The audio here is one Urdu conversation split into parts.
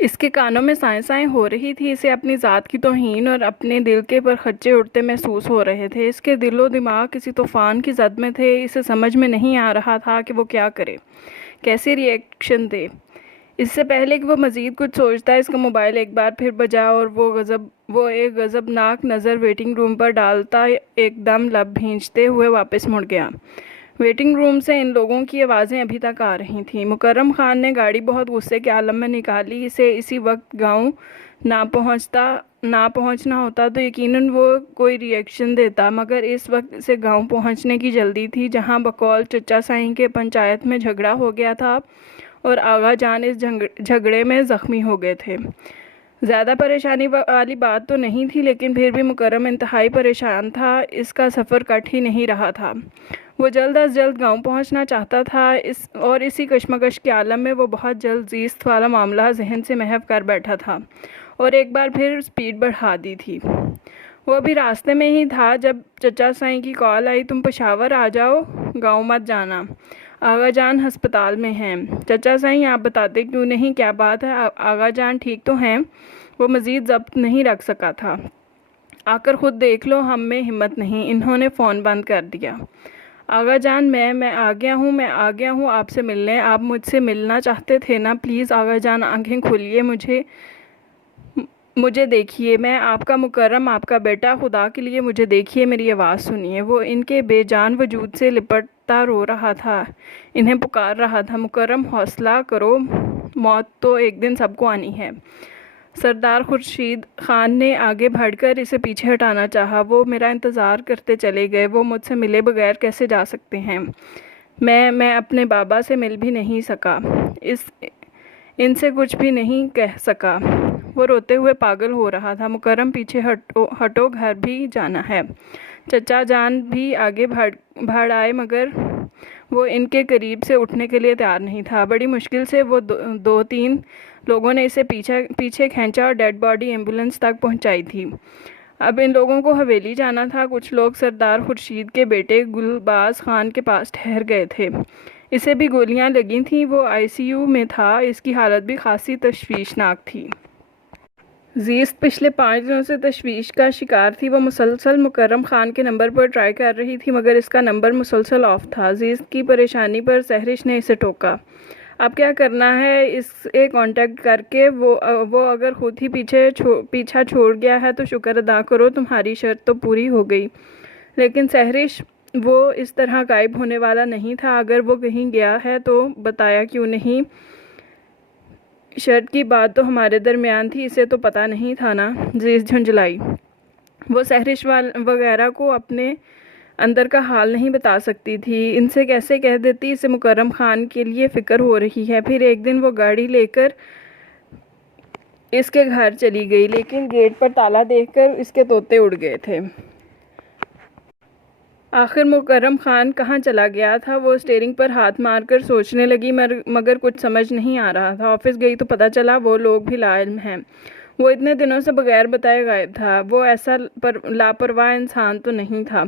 اس کے کانوں میں سائیں سائیں ہو رہی تھی، اسے اپنی ذات کی توہین اور اپنے دل کے پر خدشے اڑتے محسوس ہو رہے تھے۔ اس کے دل و دماغ کسی طوفان کی زد میں تھے، اسے سمجھ میں نہیں آ رہا تھا کہ وہ کیا کرے، کیسے ری ایکشن دے۔ اس سے پہلے کہ وہ مزید کچھ سوچتا، اس کا موبائل ایک بار پھر بجا اور وہ ایک غضبناک نظر ویٹنگ روم پر ڈالتا ایک دم لب بھینچتے ہوئے واپس مڑ گیا۔ ویٹنگ روم سے ان لوگوں کی آوازیں ابھی تک آ رہی تھیں۔ مکرم خان نے گاڑی بہت غصے کے عالم میں نکالی۔ اسے اسی وقت گاؤں نہ پہنچنا ہوتا تو یقیناً وہ کوئی ری ایکشن دیتا، مگر اس وقت اسے گاؤں پہنچنے کی جلدی تھی، جہاں بقول چچا سائیں کے پنچایت میں جھگڑا ہو گیا تھا اور آغا جان اس جھگڑے میں زخمی ہو گئے تھے۔ زیادہ پریشانی والی بات تو نہیں تھی، لیکن پھر بھی مکرم انتہائی پریشان تھا۔ اس کا سفر کٹ ہی نہیں رہا تھا۔ وہ جلد از جلد گاؤں پہنچنا چاہتا تھا اور اسی کشمکش کے عالم میں وہ بہت جلد زیست والا معاملہ ذہن سے محو کر بیٹھا تھا اور ایک بار پھر سپیڈ بڑھا دی تھی۔ وہ ابھی راستے میں ہی تھا جب چچا سائیں کی کال آئی، تم پشاور آ جاؤ، گاؤں مت جانا، آغا جان ہسپتال میں ہیں۔ چچا سائیں آپ بتاتے کیوں نہیں، کیا بات ہے؟ آغا جان ٹھیک تو ہیں؟ وہ مزید ضبط نہیں رکھ سکا تھا۔ آ کر خود دیکھ لو، ہم میں ہمت نہیں۔ انہوں نے فون بند کر دیا۔ آغا جان میں آ گیا ہوں آپ سے ملنے۔ آپ مجھ سے ملنا چاہتے تھے نا؟ پلیز آغا جان آنکھیں کھولیے، مجھے دیکھیے، میں آپ کا مکرم، آپ کا بیٹا، خدا کے لیے مجھے دیکھیے، میری آواز سنیے۔ وہ ان کے بے جان وجود سے لپٹتا رو رہا تھا، انہیں پکار رہا تھا، مکرم حوصلہ کرو، موت تو ایک دن سب کو آنی ہے۔ سردار خورشید خان نے آگے بڑھ کر اسے پیچھے ہٹانا چاہا۔ وہ میرا انتظار کرتے چلے گئے، وہ مجھ سے ملے بغیر کیسے جا سکتے ہیں؟ میں اپنے بابا سے مل بھی نہیں سکا، ان سے کچھ بھی نہیں کہہ سکا۔ وہ روتے ہوئے پاگل ہو رہا تھا۔ مکرم پیچھے ہٹو، گھر بھی جانا ہے۔ چچا جان بھی آگے بڑھ آئے، مگر وہ ان کے قریب سے اٹھنے کے لیے تیار نہیں تھا۔ بڑی مشکل سے وہ دو تین لوگوں نے اسے پیچھے کھینچا اور ڈیڈ باڈی ایمبولینس تک پہنچائی تھی۔ اب ان لوگوں کو حویلی جانا تھا۔ کچھ لوگ سردار خورشید کے بیٹے گلباز خان کے پاس ٹھہر گئے تھے، اسے بھی گولیاں لگی تھیں، وہ آئی سی یو میں تھا، اس کی حالت بھی خاصی تشویشناک تھی۔ زیست پچھلے 5 دنوں سے تشویش کا شکار تھی۔ وہ مسلسل مکرم خان کے نمبر پر ٹرائی کر رہی تھی، مگر اس کا نمبر مسلسل آف تھا۔ زیست کی پریشانی پر سہرش نے اسے ٹوکا۔ اب کیا کرنا ہے؟ اسے کانٹیکٹ کر کے وہ اگر خود ہی پیچھا چھوڑ گیا ہے تو شکر ادا کرو، تمہاری شرط تو پوری ہو گئی۔ لیکن سہرش، وہ اس طرح غائب ہونے والا نہیں تھا۔ اگر وہ کہیں گیا ہے تو بتایا کیوں نہیں؟ شرط کی بات تو ہمارے درمیان تھی، اسے تو پتہ نہیں تھا نا؟ زیست جھنجھلائی۔ وہ سہرش وغیرہ کو اپنے اندر کا حال نہیں بتا سکتی تھی، ان سے کیسے کہہ دیتی اسے مکرم خان کے لیے فکر ہو رہی ہے۔ پھر ایک دن وہ گاڑی لے کر اس کے گھر چلی گئی، لیکن گیٹ پر تالا دیکھ کر اس کے طوطے اڑ گئے تھے۔ آخر مکرم خان کہاں چلا گیا تھا؟ وہ اسٹیئرنگ پر ہاتھ مار کر سوچنے لگی، مگر کچھ سمجھ نہیں آ رہا تھا۔ آفس گئی تو پتہ چلا وہ لوگ بھی لا علم ہیں۔ وہ اتنے دنوں سے بغیر بتائے غائب تھا۔ وہ ایسا لاپرواہ انسان تو نہیں تھا،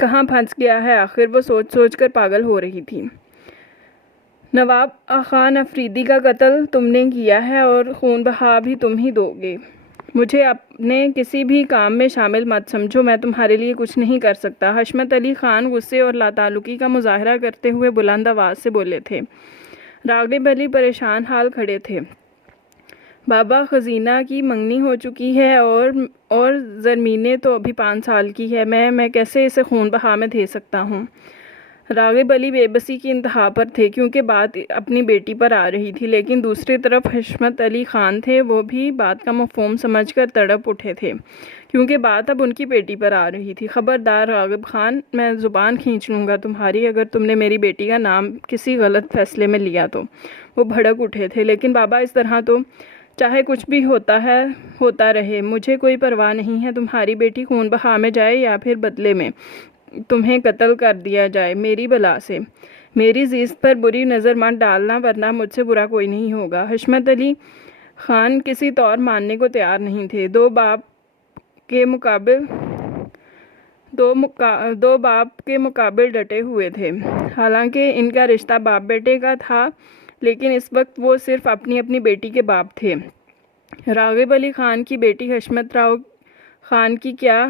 کہاں پھنس گیا ہے آخر؟ وہ سوچ کر پاگل ہو رہی تھی۔ نواب خان افریدی کا قتل تم نے کیا ہے اور خون بہا بھی تم ہی دو گے۔ مجھے اپنے کسی بھی کام میں شامل مت سمجھو، میں تمہارے لیے کچھ نہیں کر سکتا۔ حشمت علی خان غصے اور لاتعلقی کا مظاہرہ کرتے ہوئے بلند آواز سے بولے تھے۔ راغب علی پریشان حال کھڑے تھے۔ بابا، خزینہ کی منگنی ہو چکی ہے اور زرمینہ تو ابھی 5 سال کی ہے، میں کیسے اسے خون بہا میں دے سکتا ہوں؟ راغب علی بے بسی کی انتہا پر تھے، کیونکہ بات اپنی بیٹی پر آ رہی تھی، لیکن دوسری طرف حشمت علی خان تھے، وہ بھی بات کا مفہوم سمجھ کر تڑپ اٹھے تھے، کیونکہ بات اب ان کی بیٹی پر آ رہی تھی۔ خبردار راغب خان، میں زبان کھینچ لوں گا تمہاری اگر تم نے میری بیٹی کا نام کسی غلط فیصلے میں لیا تو۔ وہ بھڑک اٹھے تھے۔ لیکن بابا، اس طرح تو چاہے کچھ بھی ہوتا رہے، مجھے کوئی پرواہ نہیں ہے، تمہاری بیٹی خون بہا میں جائے یا پھر بدلے میں تمہیں قتل کر دیا جائے، میری بلا سے۔ میری زیست پر بری نظر مت ڈالنا، ورنہ مجھ سے برا کوئی نہیں ہوگا۔ حشمت علی خان کسی طور ماننے کو تیار نہیں تھے، دو باپ کے مقابل ڈٹے ہوئے تھے۔ حالانکہ ان کا رشتہ باپ بیٹے کا تھا، لیکن اس وقت وہ صرف اپنی بیٹی کے باپ تھے۔ راغب علی خان کی بیٹی حشمت راؤ خان کی کیا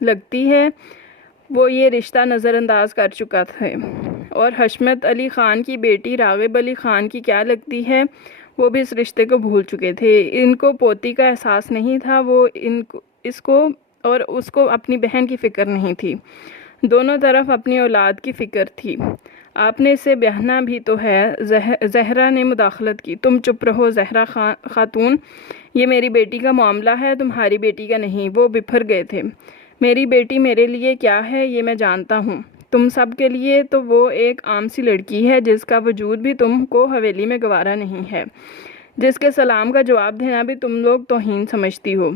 لگتی ہے وہ یہ رشتہ نظر انداز کر چکا تھا، اور حشمت علی خان کی بیٹی راغب علی خان کی کیا لگتی ہے وہ بھی اس رشتے کو بھول چکے تھے۔ ان کو پوتی کا احساس نہیں تھا، وہ اس کو اور اس کو اپنی بہن کی فکر نہیں تھی، دونوں طرف اپنی اولاد کی فکر تھی۔ آپ نے اسے بیاہنا بھی تو ہے۔ زہرا نے مداخلت کی۔ تم چپ رہو زہرا خاتون، یہ میری بیٹی کا معاملہ ہے، تمہاری بیٹی کا نہیں۔ وہ بپھر گئے تھے۔ میری بیٹی میرے لیے کیا ہے یہ میں جانتا ہوں، تم سب کے لیے تو وہ ایک عام سی لڑکی ہے جس کا وجود بھی تم کو حویلی میں گوارا نہیں ہے، جس کے سلام کا جواب دینا بھی تم لوگ توہین سمجھتی ہو۔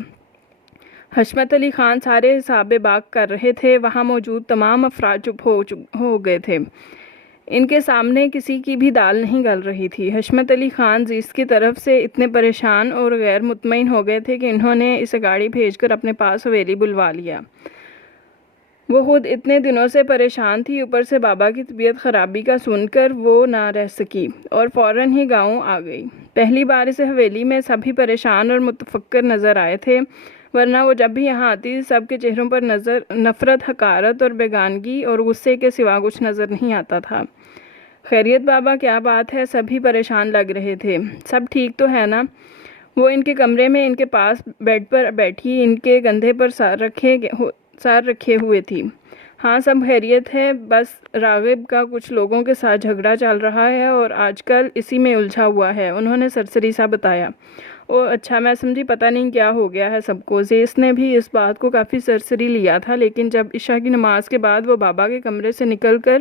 حشمت علی خان سارے حساب باق کر رہے تھے، وہاں موجود تمام افراد چپ ہو گئے تھے، ان کے سامنے کسی کی بھی دال نہیں گل رہی تھی۔ حشمت علی خان زیست کی طرف سے اتنے پریشان اور غیر مطمئن ہو گئے تھے کہ انہوں نے اسے گاڑی بھیج کر اپنے پاس حویلی بلوا لیا۔ وہ خود اتنے دنوں سے پریشان تھی، اوپر سے بابا کی طبیعت خرابی کا سن کر وہ نہ رہ سکی اور فوراً ہی گاؤں آ گئی۔ پہلی بار اسے حویلی میں سبھی پریشان اور متفکر نظر آئے تھے، ورنہ وہ جب بھی یہاں آتی سب کے چہروں پر نفرت، حقارت اور بیگانگی اور غصے کے سوا کچھ نظر نہیں آتا تھا۔ خیریت بابا، کیا بات ہے؟ سبھی پریشان لگ رہے تھے۔ سب ٹھیک تو ہے نا؟ وہ ان کے کمرے میں ان کے پاس بیڈ پر بیٹھی ان کے کندھے پر سر رکھے ہوئے تھی۔ ہاں سب خیریت ہے، بس راغب کا کچھ لوگوں کے ساتھ جھگڑا چل رہا ہے اور آج کل اسی میں الجھا ہوا ہے، انہوں نے سرسری سا بتایا۔ او اچھا، میں سمجھی، پتہ نہیں کیا ہو گیا ہے سب کو۔ زیست نے بھی اس بات کو کافی سرسری لیا تھا، لیکن جب عشاء کی نماز کے بعد وہ بابا کے کمرے سے نکل کر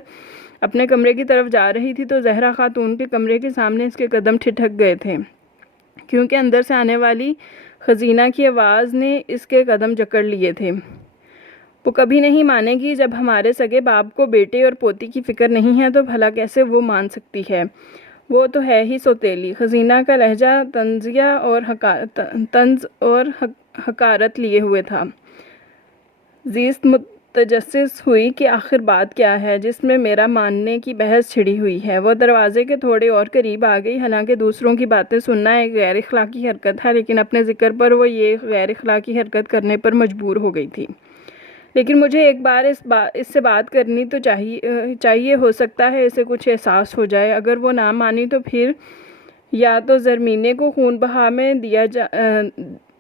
اپنے کمرے کی طرف جا رہی تھی تو زہرا خاتون کے کمرے کے سامنے اس کے قدم ٹھٹک گئے تھے، کیونکہ اندر سے آنے والی خزینہ کی آواز نے اس کے قدم جکڑ لیے تھے۔ وہ کبھی نہیں مانے گی، جب ہمارے سگے باپ کو بیٹے اور پوتی کی فکر نہیں ہے تو بھلا کیسے وہ مان سکتی ہے؟ وہ تو ہے ہی سوتیلی۔ خزینہ کا لہجہ طنز اور حقارت لیے ہوئے تھا۔ زیست متجسس ہوئی کہ آخر بات کیا ہے جس میں میرا ماننے کی بحث چھڑی ہوئی ہے۔ وہ دروازے کے تھوڑے اور قریب آ گئی، حالانکہ دوسروں کی باتیں سننا ایک غیر اخلاقی حرکت تھا، لیکن اپنے ذکر پر وہ یہ غیر اخلاقی حرکت کرنے پر مجبور ہو گئی تھی۔ لیکن مجھے ایک بار اس سے بات کرنی تو چاہیے، ہو سکتا ہے اسے کچھ احساس ہو جائے۔ اگر وہ نہ مانی تو پھر یا تو زرمینے کو خون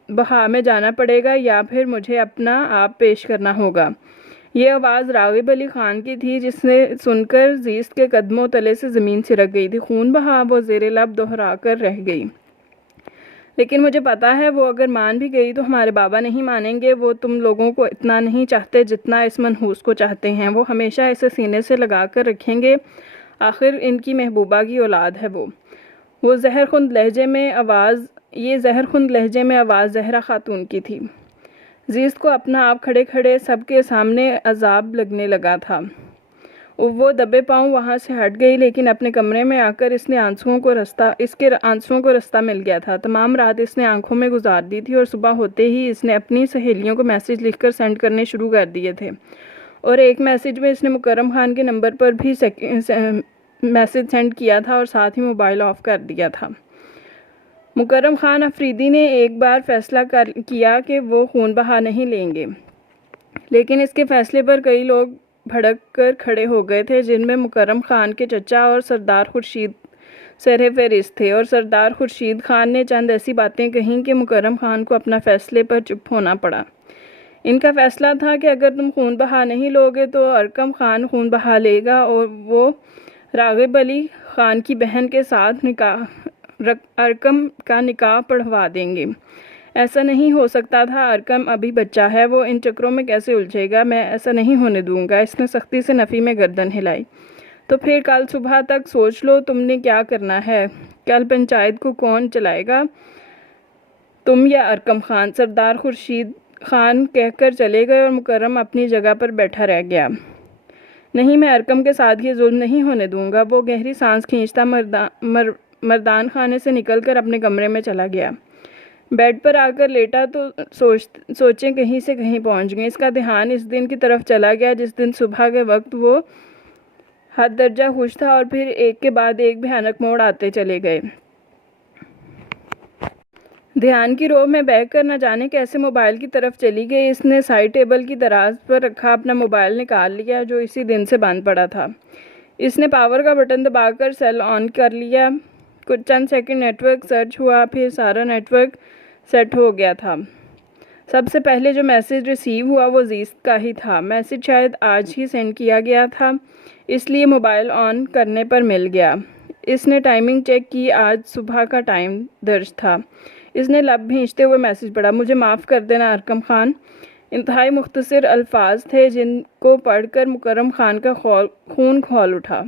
بہا میں جانا پڑے گا یا پھر مجھے اپنا آپ پیش کرنا ہوگا۔ یہ آواز راغب علی خان کی تھی، جس نے سن کر زیست کے قدموں تلے سے زمین سرک گئی تھی۔ خون بہا، وہ زیر لب دہرا کر رہ گئی۔ لیکن مجھے پتا ہے وہ اگر مان بھی گئی تو ہمارے بابا نہیں مانیں گے، وہ تم لوگوں کو اتنا نہیں چاہتے جتنا اس منحوس کو چاہتے ہیں، وہ ہمیشہ اسے سینے سے لگا کر رکھیں گے، آخر ان کی محبوبہ کی اولاد ہے وہ۔ یہ زہر خند لہجے میں آواز زہرا خاتون کی تھی۔ زیست کو اپنا آپ کھڑے کھڑے سب کے سامنے عذاب لگنے لگا تھا۔ وہ دبے پاؤں وہاں سے ہٹ گئی، لیکن اپنے کمرے میں آ کر اس کے آنسوؤں کو رستہ مل گیا تھا۔ تمام رات اس نے آنکھوں میں گزار دی تھی اور صبح ہوتے ہی اس نے اپنی سہیلیوں کو میسج لکھ کر سینڈ کرنے شروع کر دیے تھے، اور ایک میسج میں اس نے مکرم خان کے نمبر پر بھی میسج سینڈ کیا تھا اور ساتھ ہی موبائل آف کر دیا تھا۔ مکرم خان افریدی نے ایک بار فیصلہ کیا کہ وہ خون بہا نہیں لیں گے، لیکن اس کے فیصلے پر کئی لوگ بھڑک کر کھڑے ہو گئے تھے، جن میں مکرم خان کے چچا اور سردار خورشید سرِ فہرست تھے، اور سردار خورشید خان نے چند ایسی باتیں کہیں کہ مکرم خان کو اپنا فیصلے پر چپ ہونا پڑا۔ ان کا فیصلہ تھا کہ اگر تم خون بہا نہیں لوگے تو ارکم خان خون بہا لے گا اور وہ راغب علی خان کی بہن کے ساتھ ارکم کا نکاح پڑھوا دیں گے۔ ایسا نہیں ہو سکتا تھا، ارکم ابھی بچہ ہے، وہ ان چکروں میں کیسے الجھے گا؟ میں ایسا نہیں ہونے دوں گا۔ اس نے سختی سے نفی میں گردن ہلائی۔ تو پھر کل صبح تک سوچ لو تم نے کیا کرنا ہے۔ کل پنچایت کو کون چلائے گا، تم یا ارکم خان؟ سردار خورشید خان کہہ کر چلے گئے اور مکرم اپنی جگہ پر بیٹھا رہ گیا۔ نہیں، میں ارکم کے ساتھ یہ ظلم نہیں ہونے دوں گا۔ وہ گہری سانس کھینچتا مردان خانے سے نکل کر اپنے کمرے میں چلا گیا۔ بیڈ پر آ کر لیٹا تو سوچیں کہیں سے کہیں پہنچ گئیں۔ اس کا دھیان اس دن کی طرف چلا گیا جس دن صبح کے وقت وہ حد درجہ خوش تھا، اور پھر ایک کے بعد ایک بھیانک موڑ آتے چلے گئے۔ دھیان کی رو میں بہہ کر نہ جانے کیسے موبائل کی طرف چلی گئی۔ اس نے سائڈ ٹیبل کی دراز پر رکھا اپنا موبائل نکال لیا جو اسی دن سے بند پڑا تھا۔ اس نے پاور کا بٹن دبا کر سیل آن کر لیا۔ کچھ چند سیکنڈ نیٹ ورک سرچ ہوا، پھر سارا نیٹ ورک سیٹ ہو گیا تھا۔ سب سے پہلے جو میسج ریسیو ہوا وہ زیست کا ہی تھا۔ میسج شاید آج ہی سینڈ کیا گیا تھا، اس لیے موبائل آن کرنے پر مل گیا۔ اس نے ٹائمنگ چیک کی، آج صبح کا ٹائم درج تھا۔ اس نے لب بھینچتے ہوئے میسج پڑھا، مجھے معاف کر دینا ارکم خان۔ انتہائی مختصر الفاظ تھے جن کو پڑھ کر مکرم خان کا خون کھول اٹھا۔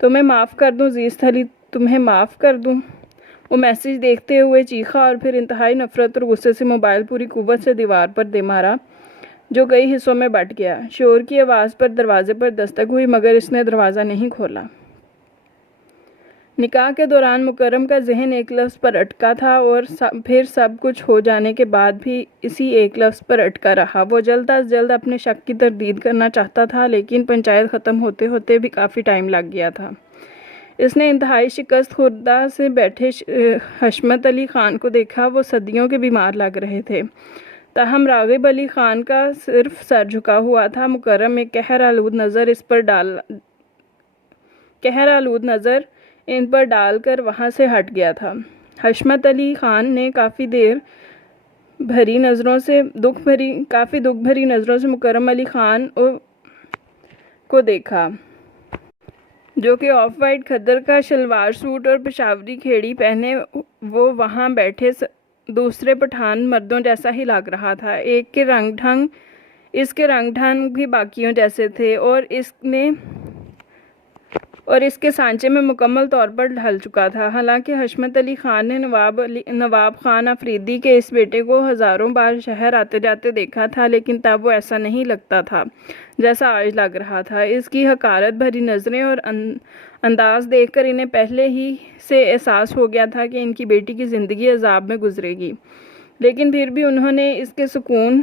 تمہیں معاف کر دوں زیست علی، تمہیں معاف کر دوں؟ وہ میسج دیکھتے ہوئے چیخا اور پھر انتہائی نفرت اور غصے سے موبائل پوری قوت سے دیوار پر دے مارا جو کئی حصوں میں بٹ گیا۔ شور کی آواز پر دروازے پر دستک ہوئی مگر اس نے دروازہ نہیں کھولا۔ نکاح کے دوران مکرم کا ذہن ایک لفظ پر اٹکا تھا اور پھر سب کچھ ہو جانے کے بعد بھی اسی ایک لفظ پر اٹکا رہا۔ وہ جلد از جلد اپنے شک کی تردید کرنا چاہتا تھا لیکن پنچایت ختم ہوتے ہوتے بھی کافی ٹائم لگ گیا تھا۔ اس نے انتہائی شکست خوردہ سے بیٹھے حشمت علی خان کو دیکھا۔ وہ صدیوں کے بیمار لگ رہے تھے، تاہم راغب علی خان کا صرف سر جھکا ہوا تھا۔ مکرم ایک قہر آلود نظر ان پر ڈال کر وہاں سے ہٹ گیا تھا۔ حشمت علی خان نے کافی دکھ بھری نظروں سے مکرم علی خان کو دیکھا جو کہ آف وائٹ کھدر کا شلوار سوٹ اور پشاوری کھیڑی پہنے وہ وہاں بیٹھے دوسرے پٹھان مردوں جیسا ہی لگ رہا تھا۔ اس کے رنگ ڈھنگ بھی باقیوں جیسے تھے اور اس کے سانچے میں مکمل طور پر ڈھل چکا تھا۔ حالانکہ حشمت علی خان نے نواب خان افریدی کے اس بیٹے کو ہزاروں بار شہر آتے جاتے دیکھا تھا لیکن تب وہ ایسا نہیں لگتا تھا جیسا آج لگ رہا تھا۔ اس کی حقارت بھری نظریں اور انداز دیکھ کر انہیں پہلے ہی سے احساس ہو گیا تھا کہ ان کی بیٹی کی زندگی عذاب میں گزرے گی، لیکن پھر بھی انہوں نے اس کے سکون،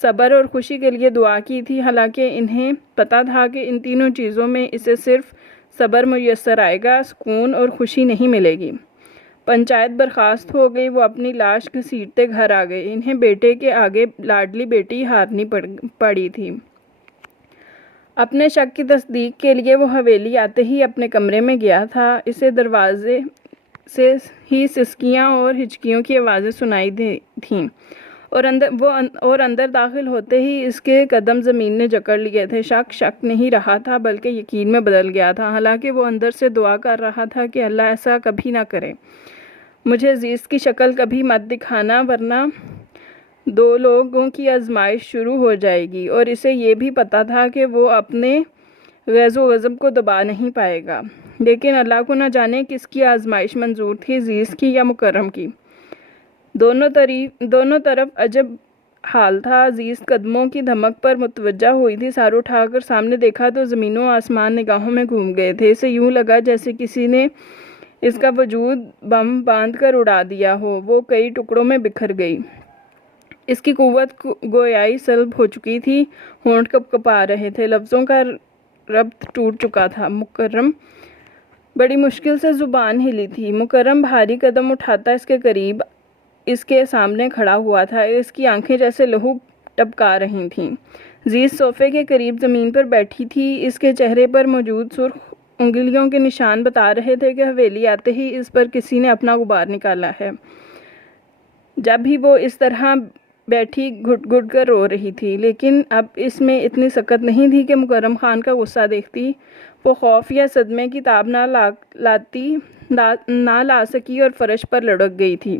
صبر اور خوشی کے لیے دعا کی تھی۔ حالانکہ انہیں پتہ تھا کہ ان تینوں چیزوں میں اسے صرف صبر میسر آئے گا، سکون اور خوشی نہیں ملے گی۔ پنچایت برخاست ہو گئی، وہ اپنی لاش گھسیٹتے گھر آ گئے۔ انہیں بیٹے کے آگے لاڈلی بیٹی ہارنی پڑی تھی۔ اپنے شک کی تصدیق کے لیے وہ حویلی آتے ہی اپنے کمرے میں گیا تھا۔ اسے دروازے سے ہی سسکیاں اور ہچکیوں کی آوازیں سنائی تھیں اور اندر داخل ہوتے ہی اس کے قدم زمین نے جکڑ لیے تھے۔ شک نہیں رہا تھا بلکہ یقین میں بدل گیا تھا۔ حالانکہ وہ اندر سے دعا کر رہا تھا کہ اللہ ایسا کبھی نہ کرے، مجھے زیست کی شکل کبھی مت دکھانا ورنہ دو لوگوں کی آزمائش شروع ہو جائے گی۔ اور اسے یہ بھی پتہ تھا کہ وہ اپنے غیظ و غضب کو دبا نہیں پائے گا، لیکن اللہ کو نہ جانے کس کی آزمائش منظور تھی، زیست کی یا مکرم کی۔ دونوں طرف عجب حال تھا۔ زیست قدموں کی دھمک پر متوجہ ہوئی تھی۔ سر اٹھا کر سامنے دیکھا تو زمین و آسمان نگاہوں میں گھوم گئے تھے۔ اسے یوں لگا جیسے کسی نے اس کا وجود بم باندھ کر اڑا دیا ہو۔ وہ کئی ٹکڑوں میں بکھر گئی۔ اس کی قوت گویائی سلب ہو چکی تھی، ہونٹ کپ کپا رہے تھے، لفظوں کا ربط ٹوٹ چکا تھا۔ مکرم، بڑی مشکل سے زبان ہلی تھی۔ مکرم بھاری قدم اٹھاتا اس کے قریب اس کے سامنے کھڑا ہوا تھا۔ اس کی آنکھیں جیسے لہو ٹپکا رہی تھیں۔ زیست صوفے کے قریب زمین پر بیٹھی تھی۔ اس کے چہرے پر موجود سرخ انگلیوں کے نشان بتا رہے تھے کہ حویلی آتے ہی اس پر کسی نے اپنا غبار نکالا ہے۔ جب بھی وہ اس طرح بیٹھی گھٹ گھٹ کر رو رہی تھی، لیکن اب اس میں اتنی سکت نہیں تھی کہ مکرم خان کا غصہ دیکھتی وہ خوف یا صدمے کی تاب نہ لا سکی اور فرش پر لڑک گئی تھی۔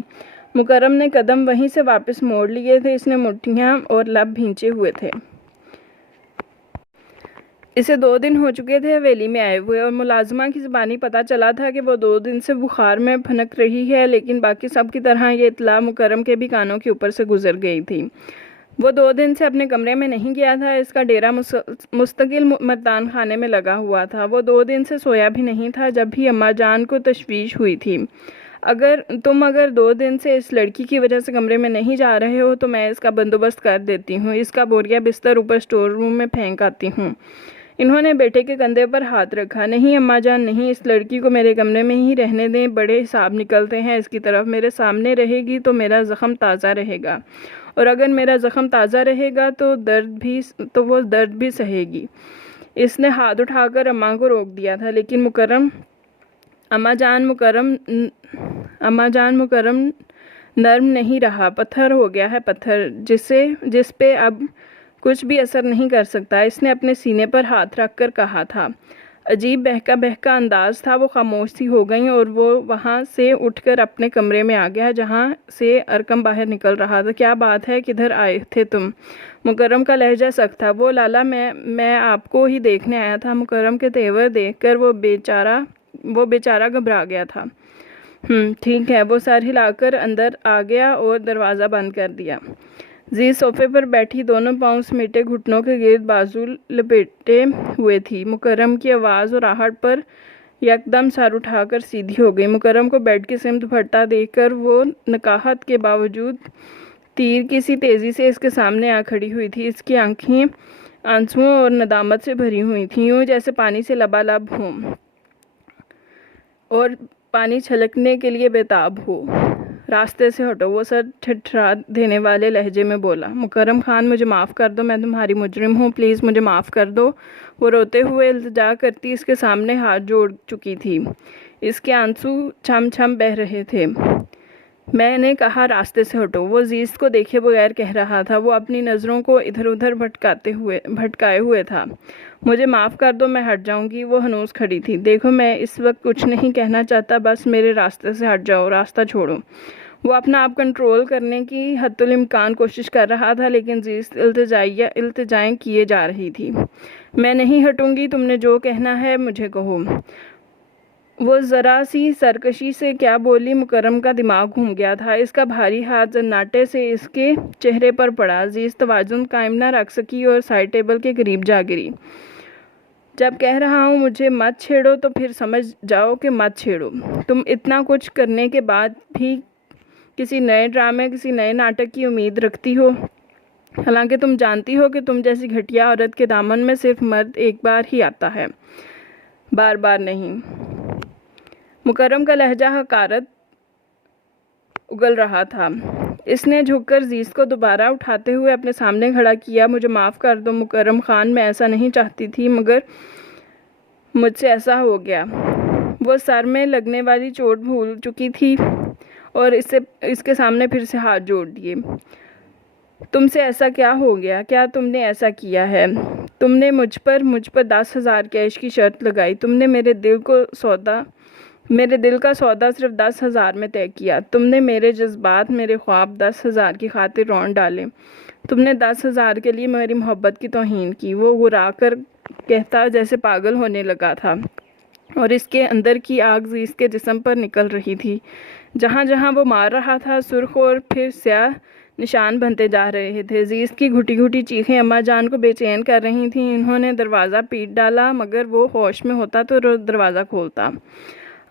مکرم نے قدم وہیں سے واپس موڑ لیے تھے۔ اس نے مٹھیاں اور لب بھینچے ہوئے تھے۔ اسے 2 دن ہو چکے تھے حویلی میں آئے ہوئے، اور ملازمہ کی زبانی پتہ چلا تھا کہ وہ 2 دن سے بخار میں پھنک رہی ہے، لیکن باقی سب کی طرح یہ اطلاع مکرم کے بھی کانوں کے اوپر سے گزر گئی تھی۔ وہ 2 دن سے اپنے کمرے میں نہیں گیا تھا۔ اس کا ڈیرا مستقل مردان خانے میں لگا ہوا تھا۔ وہ 2 دن سے سویا بھی نہیں تھا۔ جب بھی اماں جان کو تشویش ہوئی تھی، اگر 2 دن سے اس لڑکی کی وجہ سے کمرے میں نہیں جا رہے ہو تو میں اس کا بندوبست کر دیتی ہوں، اس کا بوریا بستر اوپر سٹور روم میں پھینک آتی ہوں، انہوں نے بیٹے کے کندھے پر ہاتھ رکھا۔ نہیں اماں جان نہیں، اس لڑکی کو میرے کمرے میں ہی رہنے دیں، بڑے حساب نکلتے ہیں اس کی طرف۔ میرے سامنے رہے گی تو میرا زخم تازہ رہے گا، اور اگر میرا زخم تازہ رہے گا تو وہ درد بھی سہے گی۔ اس نے ہاتھ اٹھا کر اماں کو روک دیا تھا، لیکن اماں جان مکرم نرم نہیں رہا، پتھر ہو گیا ہے، پتھر جس پہ اب کچھ بھی اثر نہیں کر سکتا۔ اس نے اپنے سینے پر ہاتھ رکھ کر کہا تھا۔ عجیب بہکا بہکا انداز تھا۔ وہ خاموش سی ہو گئیں اور وہ وہاں سے اٹھ کر اپنے کمرے میں آ گیا جہاں سے ارقم باہر نکل رہا تھا۔ کیا بات ہے، کدھر آئے تھے تم؟ مکرم کا لہجہ سخت تھا۔ وہ لالا میں آپ کو ہی دیکھنے آیا تھا۔ مکرم کے تیور دیکھ کر وہ بیچارہ گھبرا گیا تھا۔ ٹھیک ہے۔ وہ سر ہلا کر اندر آ گیا اور دروازہ بند کر دیا۔ زیز صوفے پر بیٹھی، دونوں پاؤں سمیٹے گھٹنوں کے گرد بازو لپیٹے ہوئے تھی۔ مکرم کی آواز اور آہٹ پر یکدم سر اٹھا کر سیدھی ہو گئی۔ مکرم کو بیڈ کی سمت بڑھتا دیکھ کر وہ نقاہت کے باوجود تیر کی سی تیزی سے اس کے سامنے آ کھڑی ہوئی تھی۔ اس کی آنکھیں آنسوؤں اور ندامت سے بھری ہوئی تھیں، یوں جیسے پانی سے لبالب ہوں اور پانی چھلکنے کے لیے بےتاب ہو۔ راستے سے ہٹو، وہ سر ٹھٹھرا دینے والے لہجے میں بولا۔ مکرم خان مجھے معاف کر دو، میں تمہاری مجرم ہوں، پلیز مجھے معاف کر دو۔ وہ روتے ہوئے التجا کرتی اس کے سامنے ہاتھ جوڑ چکی تھی۔ اس کے آنسو چھم چھم بہہ رہے تھے۔ میں نے کہا راستے سے ہٹو، وہ زیز کو دیکھے بغیر کہہ رہا تھا۔ وہ اپنی نظروں کو ادھر ادھر بھٹکائے ہوئے تھا۔ مجھے معاف کر دو، میں ہٹ جاؤں گی۔ وہ ہنوز کھڑی تھی۔ دیکھو میں اس وقت کچھ نہیں کہنا چاہتا، بس میرے راستے سے ہٹ جاؤ، راستہ چھوڑو۔ وہ اپنا آپ کنٹرول کرنے کی حتی الامکان کوشش کر رہا تھا، لیکن زیز التجائیں کیے جا رہی تھی۔ میں نہیں ہٹوں گی، تم نے جو کہنا ہے مجھے کہو۔ وہ ذرا سی سرکشی سے کیا بولی؟ مکرم کا دماغ گھوم گیا تھا۔ اس کا بھاری ہاتھ زناٹے سے اس کے چہرے پر پڑا۔ زیز توازن قائم نہ رکھ سکی اور سائڈ ٹیبل کے قریب جا گری۔ جب کہہ رہا ہوں مجھے مت چھیڑو تو پھر سمجھ جاؤ کہ مت چھیڑو۔ تم اتنا کچھ کرنے کے بعد بھی کسی نئے ڈرامے، کسی نئے ناٹک کی امید رکھتی ہو، حالانکہ تم جانتی ہو کہ تم جیسی گھٹیا عورت کے دامن میں صرف مرد ایک بار ہی آتا ہے، بار بار نہیں۔ مکرم کا لہجہ حقارت اگل رہا تھا۔ اس نے جھک کر زیز کو دوبارہ اٹھاتے ہوئے اپنے سامنے کھڑا کیا۔ مجھے معاف کر دو مکرم خان، میں ایسا نہیں چاہتی تھی، مگر مجھ سے ایسا ہو گیا۔ وہ سر میں لگنے والی چوٹ بھول چکی تھی اور اس کے سامنے پھر سے ہاتھ جوڑ دیے۔ تم سے ایسا کیا ہو گیا؟ کیا تم نے ایسا کیا ہے؟ تم نے مجھ پر 10,000 کیش کی شرط لگائی۔ تم نے میرے دل کا سودا صرف 10,000 میں طے کیا۔ تم نے میرے جذبات، میرے خواب 10,000 کی خاطر رون ڈالے۔ تم نے 10,000 کے لیے میری محبت کی توہین کی۔ وہ گھرا کر کہتا جیسے پاگل ہونے لگا تھا، اور اس کے اندر کی آگ زیز کے جسم پر نکل رہی تھی۔ جہاں جہاں وہ مار رہا تھا سرخ اور پھر سیاہ نشان بنتے جا رہے تھے۔ زیز کی گھٹی گھٹی چیخیں اماں جان کو بے چین کر رہی تھیں۔ انہوں نے دروازہ پیٹ ڈالا، مگر وہ ہوش میں ہوتا تو دروازہ کھولتا۔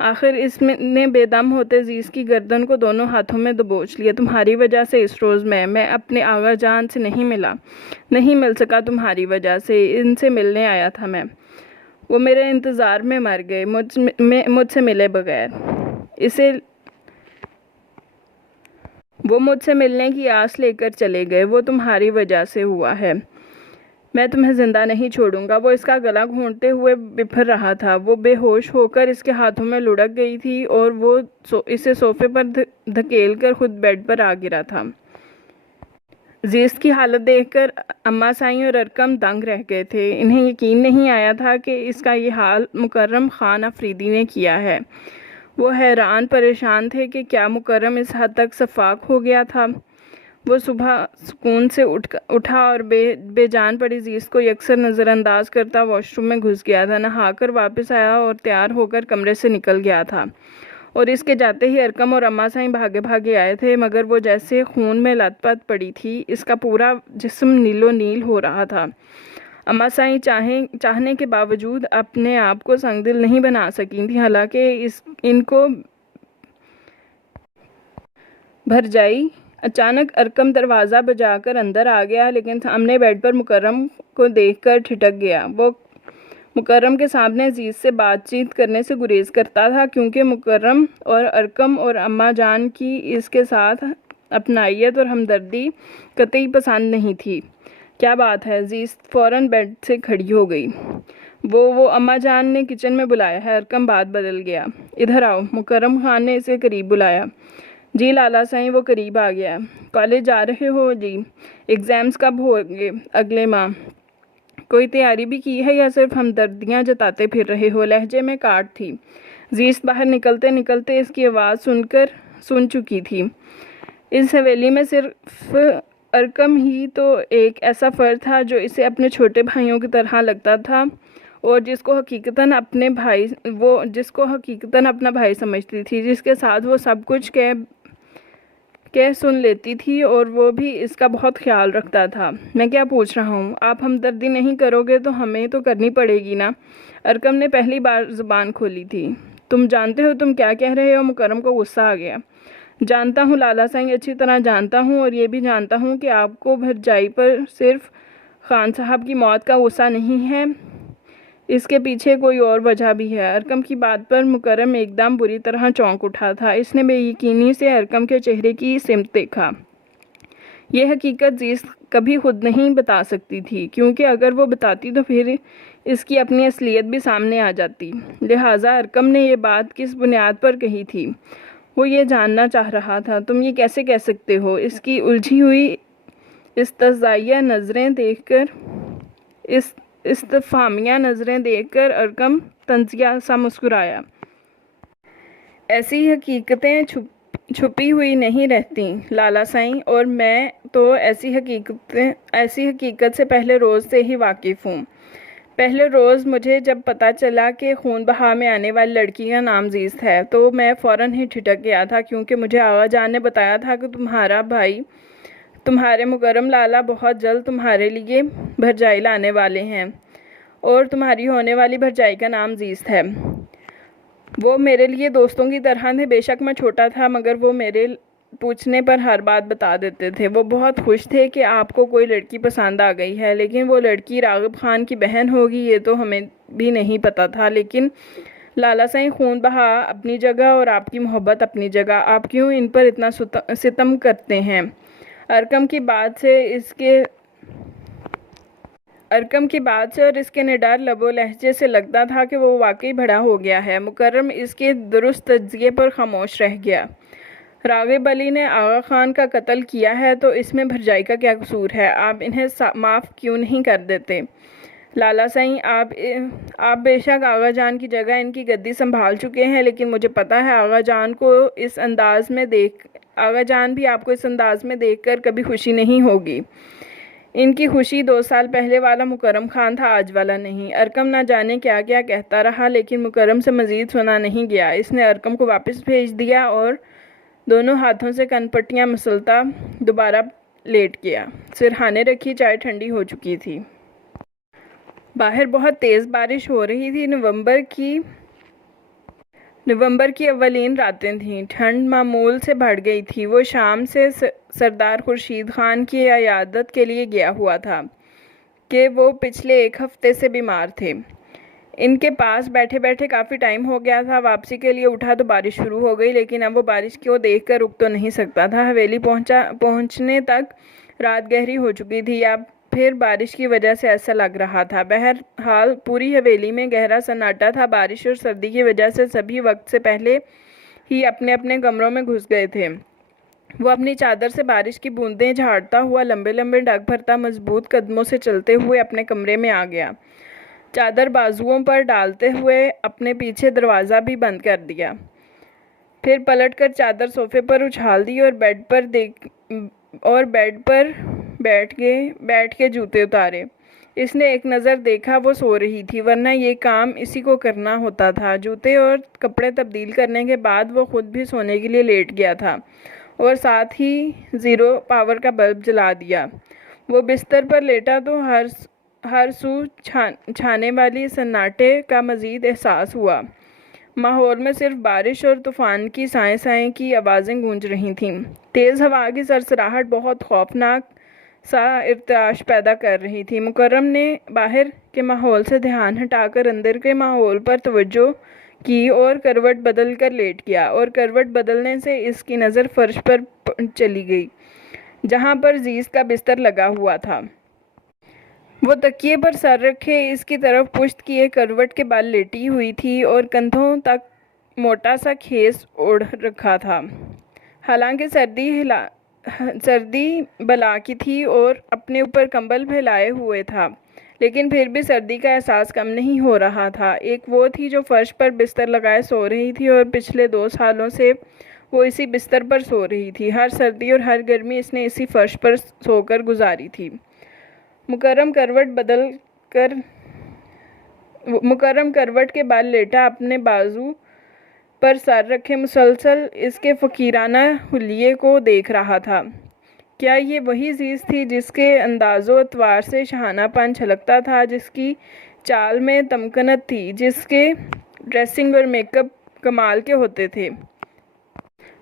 آخر اس نے بے دم ہوتے زیز کی گردن کو دونوں ہاتھوں میں دبوچ لیا۔ تمہاری وجہ سے اس روز میں اپنے آغا جان سے نہیں مل سکا، تمہاری وجہ سے ان سے ملنے آیا تھا میں۔ وہ میرے انتظار میں مر گئے، مجھ سے ملے بغیر۔ وہ مجھ سے ملنے کی آس لے کر چلے گئے۔ وہ تمہاری وجہ سے ہوا ہے۔ میں تمہیں زندہ نہیں چھوڑوں گا۔ وہ اس کا گلا گھونٹتے ہوئے بفر رہا تھا۔ وہ بے ہوش ہو کر اس کے ہاتھوں میں لڑک گئی تھی اور وہ اسے صوفے پر دھکیل کر خود بیڈ پر آ گرا تھا۔ زیز کی حالت دیکھ کر اماں سائیں اور ارقم دنگ رہ گئے تھے۔ انہیں یقین نہیں آیا تھا کہ اس کا یہ حال مکرم خان افریدی نے کیا ہے۔ وہ حیران پریشان تھے کہ کیا مکرم اس حد تک سفاک ہو گیا تھا۔ وہ صبح سکون سے اٹھا اور بے جان پڑی زیز کو یکسر نظر انداز کرتا واش روم میں گھس گیا تھا، نہا کر واپس آیا اور تیار ہو کر کمرے سے نکل گیا تھا، اور اس کے جاتے ہی ارقم اور اماں سائیں بھاگے بھاگے آئے تھے، مگر وہ جیسے خون میں لت پت پڑی تھی، اس کا پورا جسم نیلو نیل ہو رہا تھا۔ اماں سائیں چاہنے کے باوجود اپنے آپ کو سنگ دل نہیں بنا سکی تھیں، حالانکہ ان کو بھرجائی۔ اچانک ارقم دروازہ بجا کر اندر آ گیا، لیکن سامنے بیڈ پر مکرم کو دیکھ کر ٹھٹک گیا۔ وہ مکرم کے سامنے عزیز سے بات چیت کرنے سے گریز کرتا تھا کیونکہ مکرم اور ارقم اور اماں جان کی اس کے ساتھ اپنائیت اور ہمدردی قطعی پسند نہیں تھی۔ کیا بات ہے؟ عزیز فوراً بیڈ سے کھڑی ہو گئی۔ وہ اماں جان نے کچن میں بلایا ہے۔ ارقم بات بدل گیا۔ ادھر آؤ۔ مکرم خان نے اسے قریب بلایا۔ جی لالا سائیں۔ وہ قریب آ گیا۔ کالج جا رہے ہو؟ جی۔ ایگزامز کب ہوگے؟ اگلے ماہ۔ کوئی تیاری بھی کی ہے یا صرف ہمدردیاں جتاتے پھر رہے ہو؟ لہجے میں کاٹ تھی۔ عزیز باہر نکلتے نکلتے اس کی آواز سن چکی تھی۔ اس حویلی میں صرف ارقم ہی تو ایک ایسا فرد تھا جو اسے اپنے چھوٹے بھائیوں کی طرح لگتا تھا اور جس کو حقیقتاً اپنا بھائی سمجھتی تھی، جس کے ساتھ وہ سب کچھ کہہ سن لیتی تھی اور وہ بھی اس کا بہت خیال رکھتا تھا۔ میں کیا پوچھ رہا ہوں؟ آپ ہمدردی نہیں کرو گے تو ہمیں تو کرنی پڑے گی نا۔ ارقم نے پہلی بار زبان کھولی تھی۔ تم جانتے ہو تم کیا کہہ رہے ہو؟ مکرم کو غصہ آ گیا۔ جانتا ہوں لالا سائیں، اچھی طرح جانتا ہوں، اور یہ بھی جانتا ہوں کہ آپ کو بھرجائی پر صرف خان صاحب کی موت کا غصہ نہیں ہے، اس کے پیچھے کوئی اور وجہ بھی ہے۔ ارقم کی بات پر مکرم ایک دم بری طرح چونک اٹھا تھا۔ اس نے بے یقینی سے ارقم کے چہرے کی سمت دیکھا۔ یہ حقیقت عزیز کبھی خود نہیں بتا سکتی تھی، کیونکہ اگر وہ بتاتی تو پھر اس کی اپنی اصلیت بھی سامنے آ جاتی۔ لہٰذا ارقم نے یہ بات کس بنیاد پر کہی تھی، وہ یہ جاننا چاہ رہا تھا۔ تم یہ کیسے کہہ سکتے ہو؟ اس کی الجھی ہوئی استہزائیہ نظریں استفہامیہ نظریں دیکھ کر ارقم طنزیہ سا مسکرایا۔ ایسی حقیقتیں چھپی ہوئی نہیں رہتیں لالا سائیں، اور میں تو ایسی حقیقت سے پہلے روز سے ہی واقف ہوں۔ پہلے روز مجھے جب پتہ چلا کہ خون بہا میں آنے والی لڑکی کا نام عزیز ہے تو میں فوراً ہی ٹھٹک گیا تھا، کیونکہ مجھے آغا جان نے بتایا تھا کہ تمہارا بھائی تمہارے مکرم لالا بہت جلد تمہارے لیے بھرجائی لانے والے ہیں، اور تمہاری ہونے والی بھرجائی کا نام عزیز ہے۔ وہ میرے لیے دوستوں کی طرح تھے۔ بے شک میں چھوٹا تھا، مگر وہ میرے پوچھنے پر ہر بات بتا دیتے تھے۔ وہ بہت خوش تھے کہ آپ کو کوئی لڑکی پسند آ گئی ہے، لیکن وہ لڑکی راغب خان کی بہن ہوگی یہ تو ہمیں بھی نہیں پتہ تھا۔ لیکن لالا سائیں، خون بہا اپنی جگہ اور آپ کی محبت اپنی جگہ، آپ کیوں ان پر اتنا ستم کرتے ہیں؟ ارقم کی بات سے اور اس کے نڈر لب و لہجے سے لگتا تھا کہ وہ واقعی بڑا ہو گیا ہے۔ مکرم اس کے درست تجزیے پر خاموش رہ گیا۔ راغب علی نے آغا خان کا قتل کیا ہے تو اس میں بھرجائی کا کیا قصور ہے؟ آپ انہیں معاف کیوں نہیں کر دیتے؟ لالا سائیں، آپ بے شک آغا جان کی جگہ ان کی گدی سنبھال چکے ہیں، لیکن مجھے پتہ ہے آغا جان بھی آپ کو اس انداز میں دیکھ کر کبھی خوشی نہیں ہوگی۔ ان کی خوشی 2 سال پہلے والا مکرم خان تھا، آج والا نہیں۔ ارقم نہ جانے کیا کیا کہتا رہا، لیکن مکرم سے مزید سنا نہیں گیا۔ اس نے ارقم کو واپس بھیج دیا اور دونوں ہاتھوں سے کن پٹیاں مسلتا دوبارہ لیٹ گیا۔ سرہانے رکھی چائے ٹھنڈی ہو چکی تھی۔ باہر بہت تیز بارش ہو رہی تھی۔ نومبر کی اولین راتیں تھیں۔ ٹھنڈ معمول سے بڑھ گئی تھی۔ وہ شام سے سردار خورشید خان کی عیادت کے لیے گیا ہوا تھا کہ وہ پچھلے 1 ہفتے سے بیمار تھے۔ ان کے پاس بیٹھے بیٹھے کافی ٹائم ہو گیا تھا۔ واپسی کے لیے اٹھا تو بارش شروع ہو گئی، لیکن اب وہ بارش کو دیکھ کر رک تو نہیں سکتا تھا۔ حویلی پہنچنے تک رات گہری ہو چکی تھی، یا پھر بارش کی وجہ سے ایسا لگ رہا تھا۔ بہرحال پوری حویلی میں گہرا سناٹا تھا۔ بارش اور سردی کی وجہ سے سبھی وقت سے پہلے ہی اپنے اپنے کمروں میں گھس گئے تھے۔ وہ اپنی چادر سے بارش کی بوندیں جھاڑتا ہوا لمبے لمبے ڈگ بھرتا مضبوط قدموں سے چلتے ہوئے اپنے کمرے میں آ گیا۔ چادر بازوؤں پر ڈالتے ہوئے اپنے پیچھے دروازہ بھی بند کر دیا۔ پھر پلٹ کر چادر صوفے پر اچھال دی اور بیڈ پر بیٹھ کے جوتے اتارے۔ اس نے ایک نظر دیکھا، وہ سو رہی تھی، ورنہ یہ کام اسی کو کرنا ہوتا تھا۔ جوتے اور کپڑے تبدیل کرنے کے بعد وہ خود بھی سونے کے لیے لیٹ گیا تھا اور ساتھ ہی 0 پاور کا بلب جلا دیا۔ وہ بستر پر لیٹا تو ہر سو چھانے والی سناٹے کا مزید احساس ہوا۔ ماحول میں صرف بارش اور طوفان کی سائیں سائیں کی آوازیں گونج رہی تھیں۔ تیز ہوا کی سرسراہٹ بہت خوفناک سا ارتعاش پیدا کر رہی تھی۔ مکرم نے باہر کے ماحول سے دھیان ہٹا کر اندر کے ماحول پر توجہ کی اور کروٹ بدل کر لیٹ گیا، اور کروٹ بدلنے سے اس کی نظر فرش پر چلی گئی جہاں پر زیز کا بستر لگا ہوا تھا۔ وہ تکیے پر سر رکھے اس کی طرف پشت کیے کروٹ کے بال لیٹی ہوئی تھی اور کندھوں تک موٹا سا کھیس اوڑھ رکھا تھا۔ حالانکہ سردی بلا کی تھی اور اپنے اوپر کمبل پھیلائے ہوئے تھا، لیکن پھر بھی سردی کا احساس کم نہیں ہو رہا تھا۔ ایک وہ تھی جو فرش پر بستر لگائے سو رہی تھی اور پچھلے 2 سالوں سے وہ اسی بستر پر سو رہی تھی۔ ہر سردی اور ہر گرمی اس نے اسی فرش پر سو کر گزاری تھی۔ مکرم کروٹ کے بال لیٹا اپنے بازو پر سر رکھے مسلسل اس کے فقیرانہ حلیے کو دیکھ رہا تھا۔ کیا یہ وہی زیز تھی جس کے انداز و اطوار سے شاہانہ پن چھلکتا تھا، جس کی چال میں تمکنت تھی، جس کے ڈریسنگ اور میک اپ کمال کے ہوتے تھے؟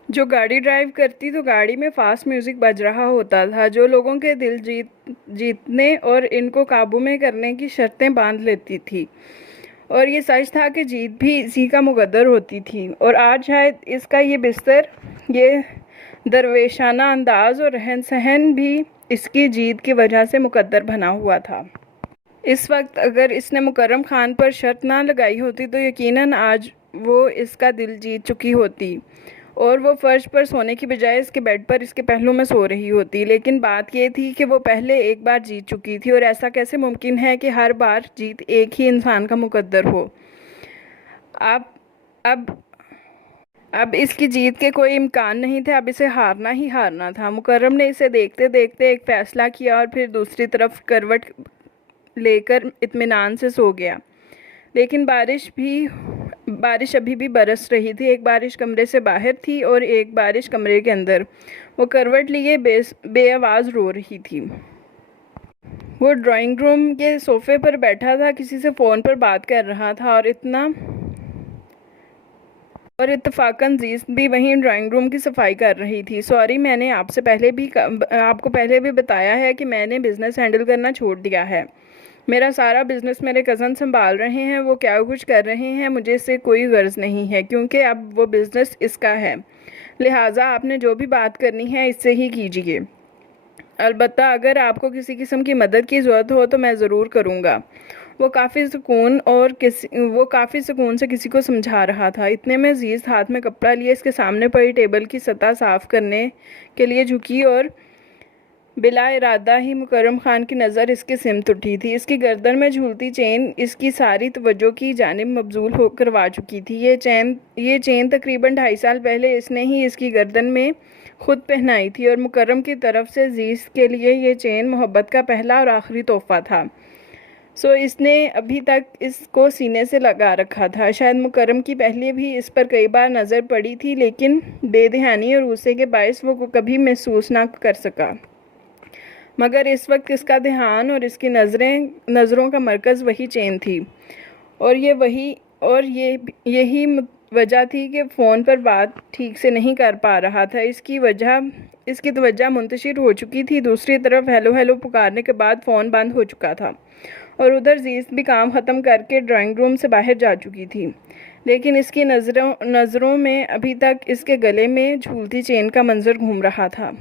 جو گاڑی ڈرائیو کرتی تو گاڑی میں فاسٹ میوزک بج رہا ہوتا تھا، جو لوگوں کے دل جیتنے اور ان کو قابو میں کرنے کی شرطیں باندھ لیتی تھی، اور یہ سچ تھا کہ جیت بھی اسی کا مقدر ہوتی تھی۔ اور آج شاید اس کا یہ بستر، یہ درویشانہ انداز اور رہن سہن بھی اس کی جیت کی وجہ سے مقدر بنا ہوا تھا۔ اس وقت اگر اس نے مکرم خان پر شرط نہ لگائی ہوتی تو یقیناً آج وہ اس کا دل جیت چکی ہوتی اور وہ فرش پر سونے کی بجائے اس کے بیڈ پر اس کے پہلو میں سو رہی ہوتی۔ لیکن بات یہ تھی کہ وہ پہلے ایک بار جیت چکی تھی، اور ایسا کیسے ممکن ہے کہ ہر بار جیت ایک ہی انسان کا مقدر ہو؟ اب اس کی جیت کے کوئی امکان نہیں تھے، اب اسے ہارنا ہی ہارنا تھا۔ مکرم نے اسے دیکھتے دیکھتے ایک فیصلہ کیا اور پھر دوسری طرف کروٹ لے کر اطمینان سے سو گیا۔ لیکن بارش ابھی بھی برس رہی تھی۔ ایک بارش کمرے سے باہر تھی اور ایک بارش کمرے کے اندر۔ وہ کروٹ لیے بے آواز رو رہی تھی۔ وہ ڈرائنگ روم کے صوفے پر بیٹھا تھا، کسی سے فون پر بات کر رہا تھا، اور اتفاقاً زیز بھی وہیں ڈرائنگ روم کی صفائی کر رہی تھی۔ سوری، میں نے آپ کو پہلے بھی بتایا ہے کہ میں نے بزنس ہینڈل کرنا چھوڑ دیا ہے۔ میرا سارا بزنس میرے کزن سنبھال رہے ہیں، وہ کیا کچھ کر رہے ہیں، مجھے اس سے کوئی غرض نہیں ہے، کیونکہ اب وہ بزنس اس کا ہے۔ لہٰذا آپ نے جو بھی بات کرنی ہے اس سے ہی کیجیے۔ البتہ اگر آپ کو کسی قسم کی مدد کی ضرورت ہو تو میں ضرور کروں گا۔ وہ کافی سکون سے کسی کو سمجھا رہا تھا۔ اتنے میں زیز ہاتھ میں کپڑا لیے اس کے سامنے پڑی ٹیبل کی سطح صاف کرنے کے لیے جھکی، اور بلا ارادہ ہی مکرم خان کی نظر اس کی سمت اٹھی تھی۔ اس کی گردن میں جھولتی چین اس کی ساری توجہ کی جانب مبذول کروا چکی تھی۔ یہ چین تقریباً 2.5 سال پہلے اس نے ہی اس کی گردن میں خود پہنائی تھی، اور مکرم کی طرف سے زیز کے لیے یہ چین محبت کا پہلا اور آخری تحفہ تھا۔ اس نے ابھی تک اس کو سینے سے لگا رکھا تھا۔ شاید مکرم کی پہلے بھی اس پر کئی بار نظر پڑی تھی، لیکن بے دھیانی اور غصے کے باعث وہ کبھی محسوس نہ کر سکا۔ مگر اس وقت اس کا دھیان اور اس کی نظروں کا مرکز وہی چین تھی، اور یہی وجہ تھی کہ فون پر بات ٹھیک سے نہیں کر پا رہا تھا۔ اس کی توجہ منتشر ہو چکی تھی۔ دوسری طرف ہیلو ہیلو پکارنے کے بعد فون بند ہو چکا تھا، اور ادھر زیز بھی کام ختم کر کے ڈرائنگ روم سے باہر جا چکی تھی، لیکن اس کی نظروں میں ابھی تک اس کے گلے میں جھولتی چین کا منظر گھوم رہا تھا۔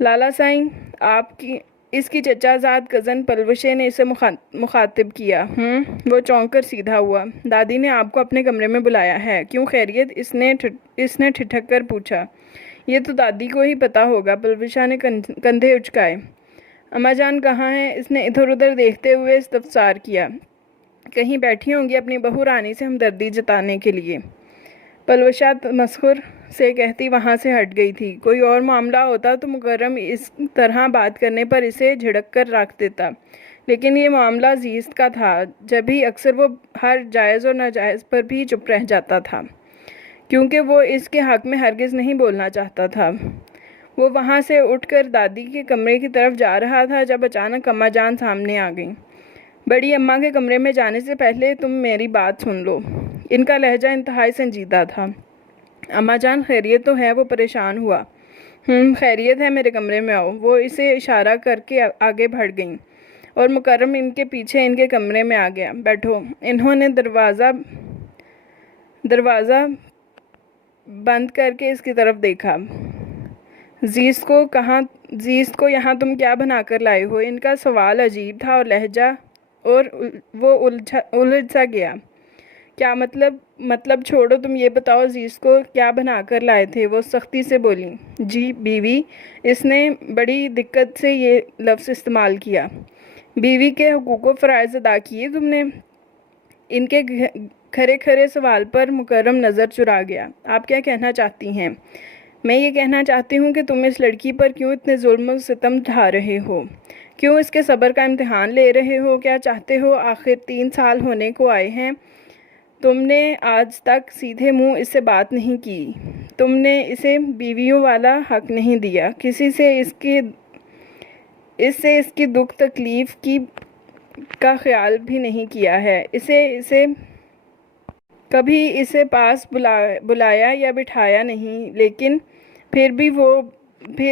لالا سائیں، اس کی چچا زاد کزن پلوشے نے اسے مخاطب کیا۔ وہ چونک کر سیدھا ہوا۔ دادی نے آپ کو اپنے کمرے میں بلایا ہے۔ کیوں خیریت؟ اس نے ٹھٹک کر پوچھا۔ یہ تو دادی کو ہی پتا ہوگا، پلوشا نے کندھے اچکائے۔ اماں جان کہاں ہیں؟ اس نے ادھر ادھر دیکھتے ہوئے استفسار کیا۔ کہیں بیٹھی ہوں گی اپنی بہو رانی سے ہمدردی جتانے کے لیے، پلوشا تمسخر سے کہتی وہاں سے ہٹ گئی تھی۔ کوئی اور معاملہ ہوتا تو مکرم اس طرح بات کرنے پر اسے جھڑک کر رکھ دیتا، لیکن یہ معاملہ زیز کا تھا، جبھی اکثر وہ ہر جائز اور ناجائز پر بھی چپ رہ جاتا تھا، کیونکہ وہ اس کے حق میں ہرگز نہیں بولنا چاہتا تھا۔ وہ وہاں سے اٹھ کر دادی کے کمرے کی طرف جا رہا تھا جب اچانک اماں جان سامنے آ گئیں۔ بڑی اماں کے کمرے میں جانے سے پہلے تم میری بات سن لو۔ ان کا لہجہ انتہائی سنجیدہ تھا۔ اماں جان خیریت تو ہے؟ وہ پریشان ہوا۔ خیریت ہے، میرے کمرے میں آؤ۔ وہ اسے اشارہ کر کے آگے بڑھ گئیں اور مکرم ان کے پیچھے ان کے کمرے میں آ گیا۔ بیٹھو۔ انہوں نے دروازہ بند کر کے اس کی طرف دیکھا۔ زیست کو یہاں تم کیا بنا کر لائے ہو؟ ان کا سوال عجیب تھا اور لہجہ اور وہ الجھ سا گیا۔ کیا مطلب چھوڑو، تم یہ بتاؤ زیست کو کیا بنا کر لائے تھے؟ وہ سختی سے بولی۔ جی بیوی۔ اس نے بڑی دقت سے یہ لفظ استعمال کیا۔ بیوی کے حقوق و فرائض ادا کیے تم نے؟ ان کے کھرے سوال پر مکرم نظر چرا گیا۔ آپ کیا کہنا چاہتی ہیں؟ میں یہ کہنا چاہتی ہوں کہ تم اس لڑکی پر کیوں اتنے ظلم و ستم ڈھا رہے ہو؟ کیوں اس کے صبر کا امتحان لے رہے ہو؟ کیا چاہتے ہو؟ آخر 3 سال ہونے کو آئے ہیں، تم نے آج تک سیدھے منہ اس سے بات نہیں کی، تم نے اسے بیویوں والا حق نہیں دیا، کسی سے اس کی دکھ تکلیف کا خیال بھی نہیں کیا ہے، کبھی اسے پاس بلایا یا بٹھایا نہیں، لیکن پھر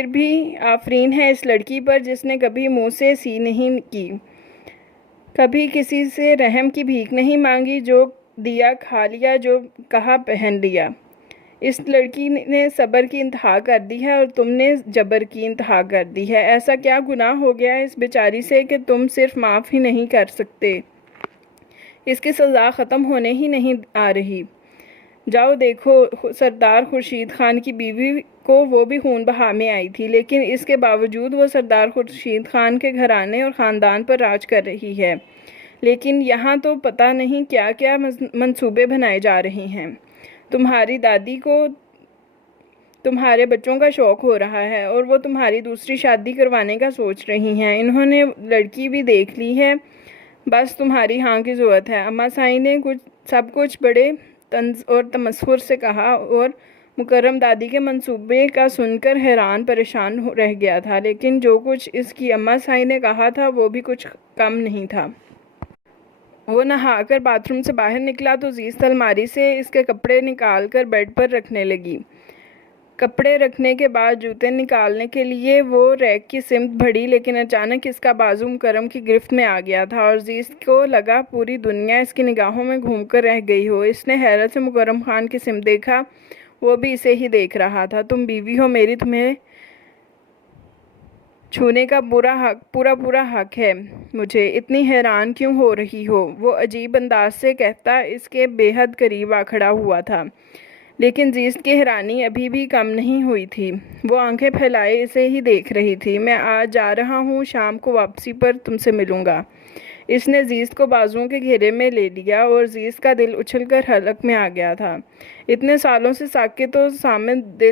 بھی آفرین ہے اس لڑکی پر جس نے کبھی منہ سے سی نہیں کی، کبھی کسی سے رحم کی بھیک نہیں مانگی، جو دیا کھا لیا، جو کہا پہن لیا۔ اس لڑکی نے صبر کی انتہا کر دی ہے اور تم نے جبر کی انتہا کر دی ہے۔ ایسا کیا گناہ ہو گیا ہے اس بیچاری سے کہ تم صرف معاف ہی نہیں کر سکتے؟ اس کی سزا ختم ہونے ہی نہیں آ رہی۔ جاؤ دیکھو سردار خورشید خان کی بیوی کو، وہ بھی خون بہا میں آئی تھی، لیکن اس کے باوجود وہ سردار خورشید خان کے گھرانے اور خاندان پر راج کر رہی ہے، لیکن یہاں تو پتہ نہیں کیا کیا منصوبے بنائے جا رہے ہیں۔ تمہاری دادی کو تمہارے بچوں کا شوق ہو رہا ہے اور وہ تمہاری دوسری شادی کروانے کا سوچ رہی ہیں، انہوں نے لڑکی بھی دیکھ لی ہے، بس تمہاری ہاں کی ضرورت ہے۔ اماں سائیں نے سب کچھ بڑے طنز اور تمسخر سے کہا اور مکرم دادی کے منصوبے کا سن کر حیران پریشان رہ گیا تھا، لیکن جو کچھ اس کی اماں سائیں نے کہا تھا وہ بھی کچھ کم نہیں تھا۔ وہ نہا کر باتھ روم سے باہر نکلا تو زیست الماری سے اس کے کپڑے نکال کر بیڈ پر رکھنے لگی۔ کپڑے رکھنے کے بعد جوتے نکالنے کے لیے وہ ریک کی سمت بڑھی، لیکن اچانک اس کا بازو مکرم کی گرفت میں آ گیا تھا اور زیست کو لگا پوری دنیا اس کی نگاہوں میں گھوم کر رہ گئی ہو۔ اس نے حیرت سے مکرم خان کی سمت دیکھا، وہ بھی اسے ہی دیکھ رہا تھا۔ تم بیوی ہو میری، تمہیں چھونے کا پورا حق ہے مجھے، اتنی حیران کیوں ہو رہی ہو؟ وہ عجیب انداز سے کہتا اس کے بے حد قریب آ کھڑا ہوا تھا، لیکن زیست کی حیرانی ابھی بھی کم نہیں ہوئی تھی۔ وہ آنکھیں پھیلائے اسے ہی دیکھ رہی تھی۔ میں آج جا رہا ہوں، شام کو واپسی پر تم سے ملوں گا۔ اس نے زیست کو بازوؤں کے گھیرے میں لے لیا اور زیست کا دل اچھل کر حلق میں آ گیا تھا۔ اتنے سالوں سے ساکت و صامت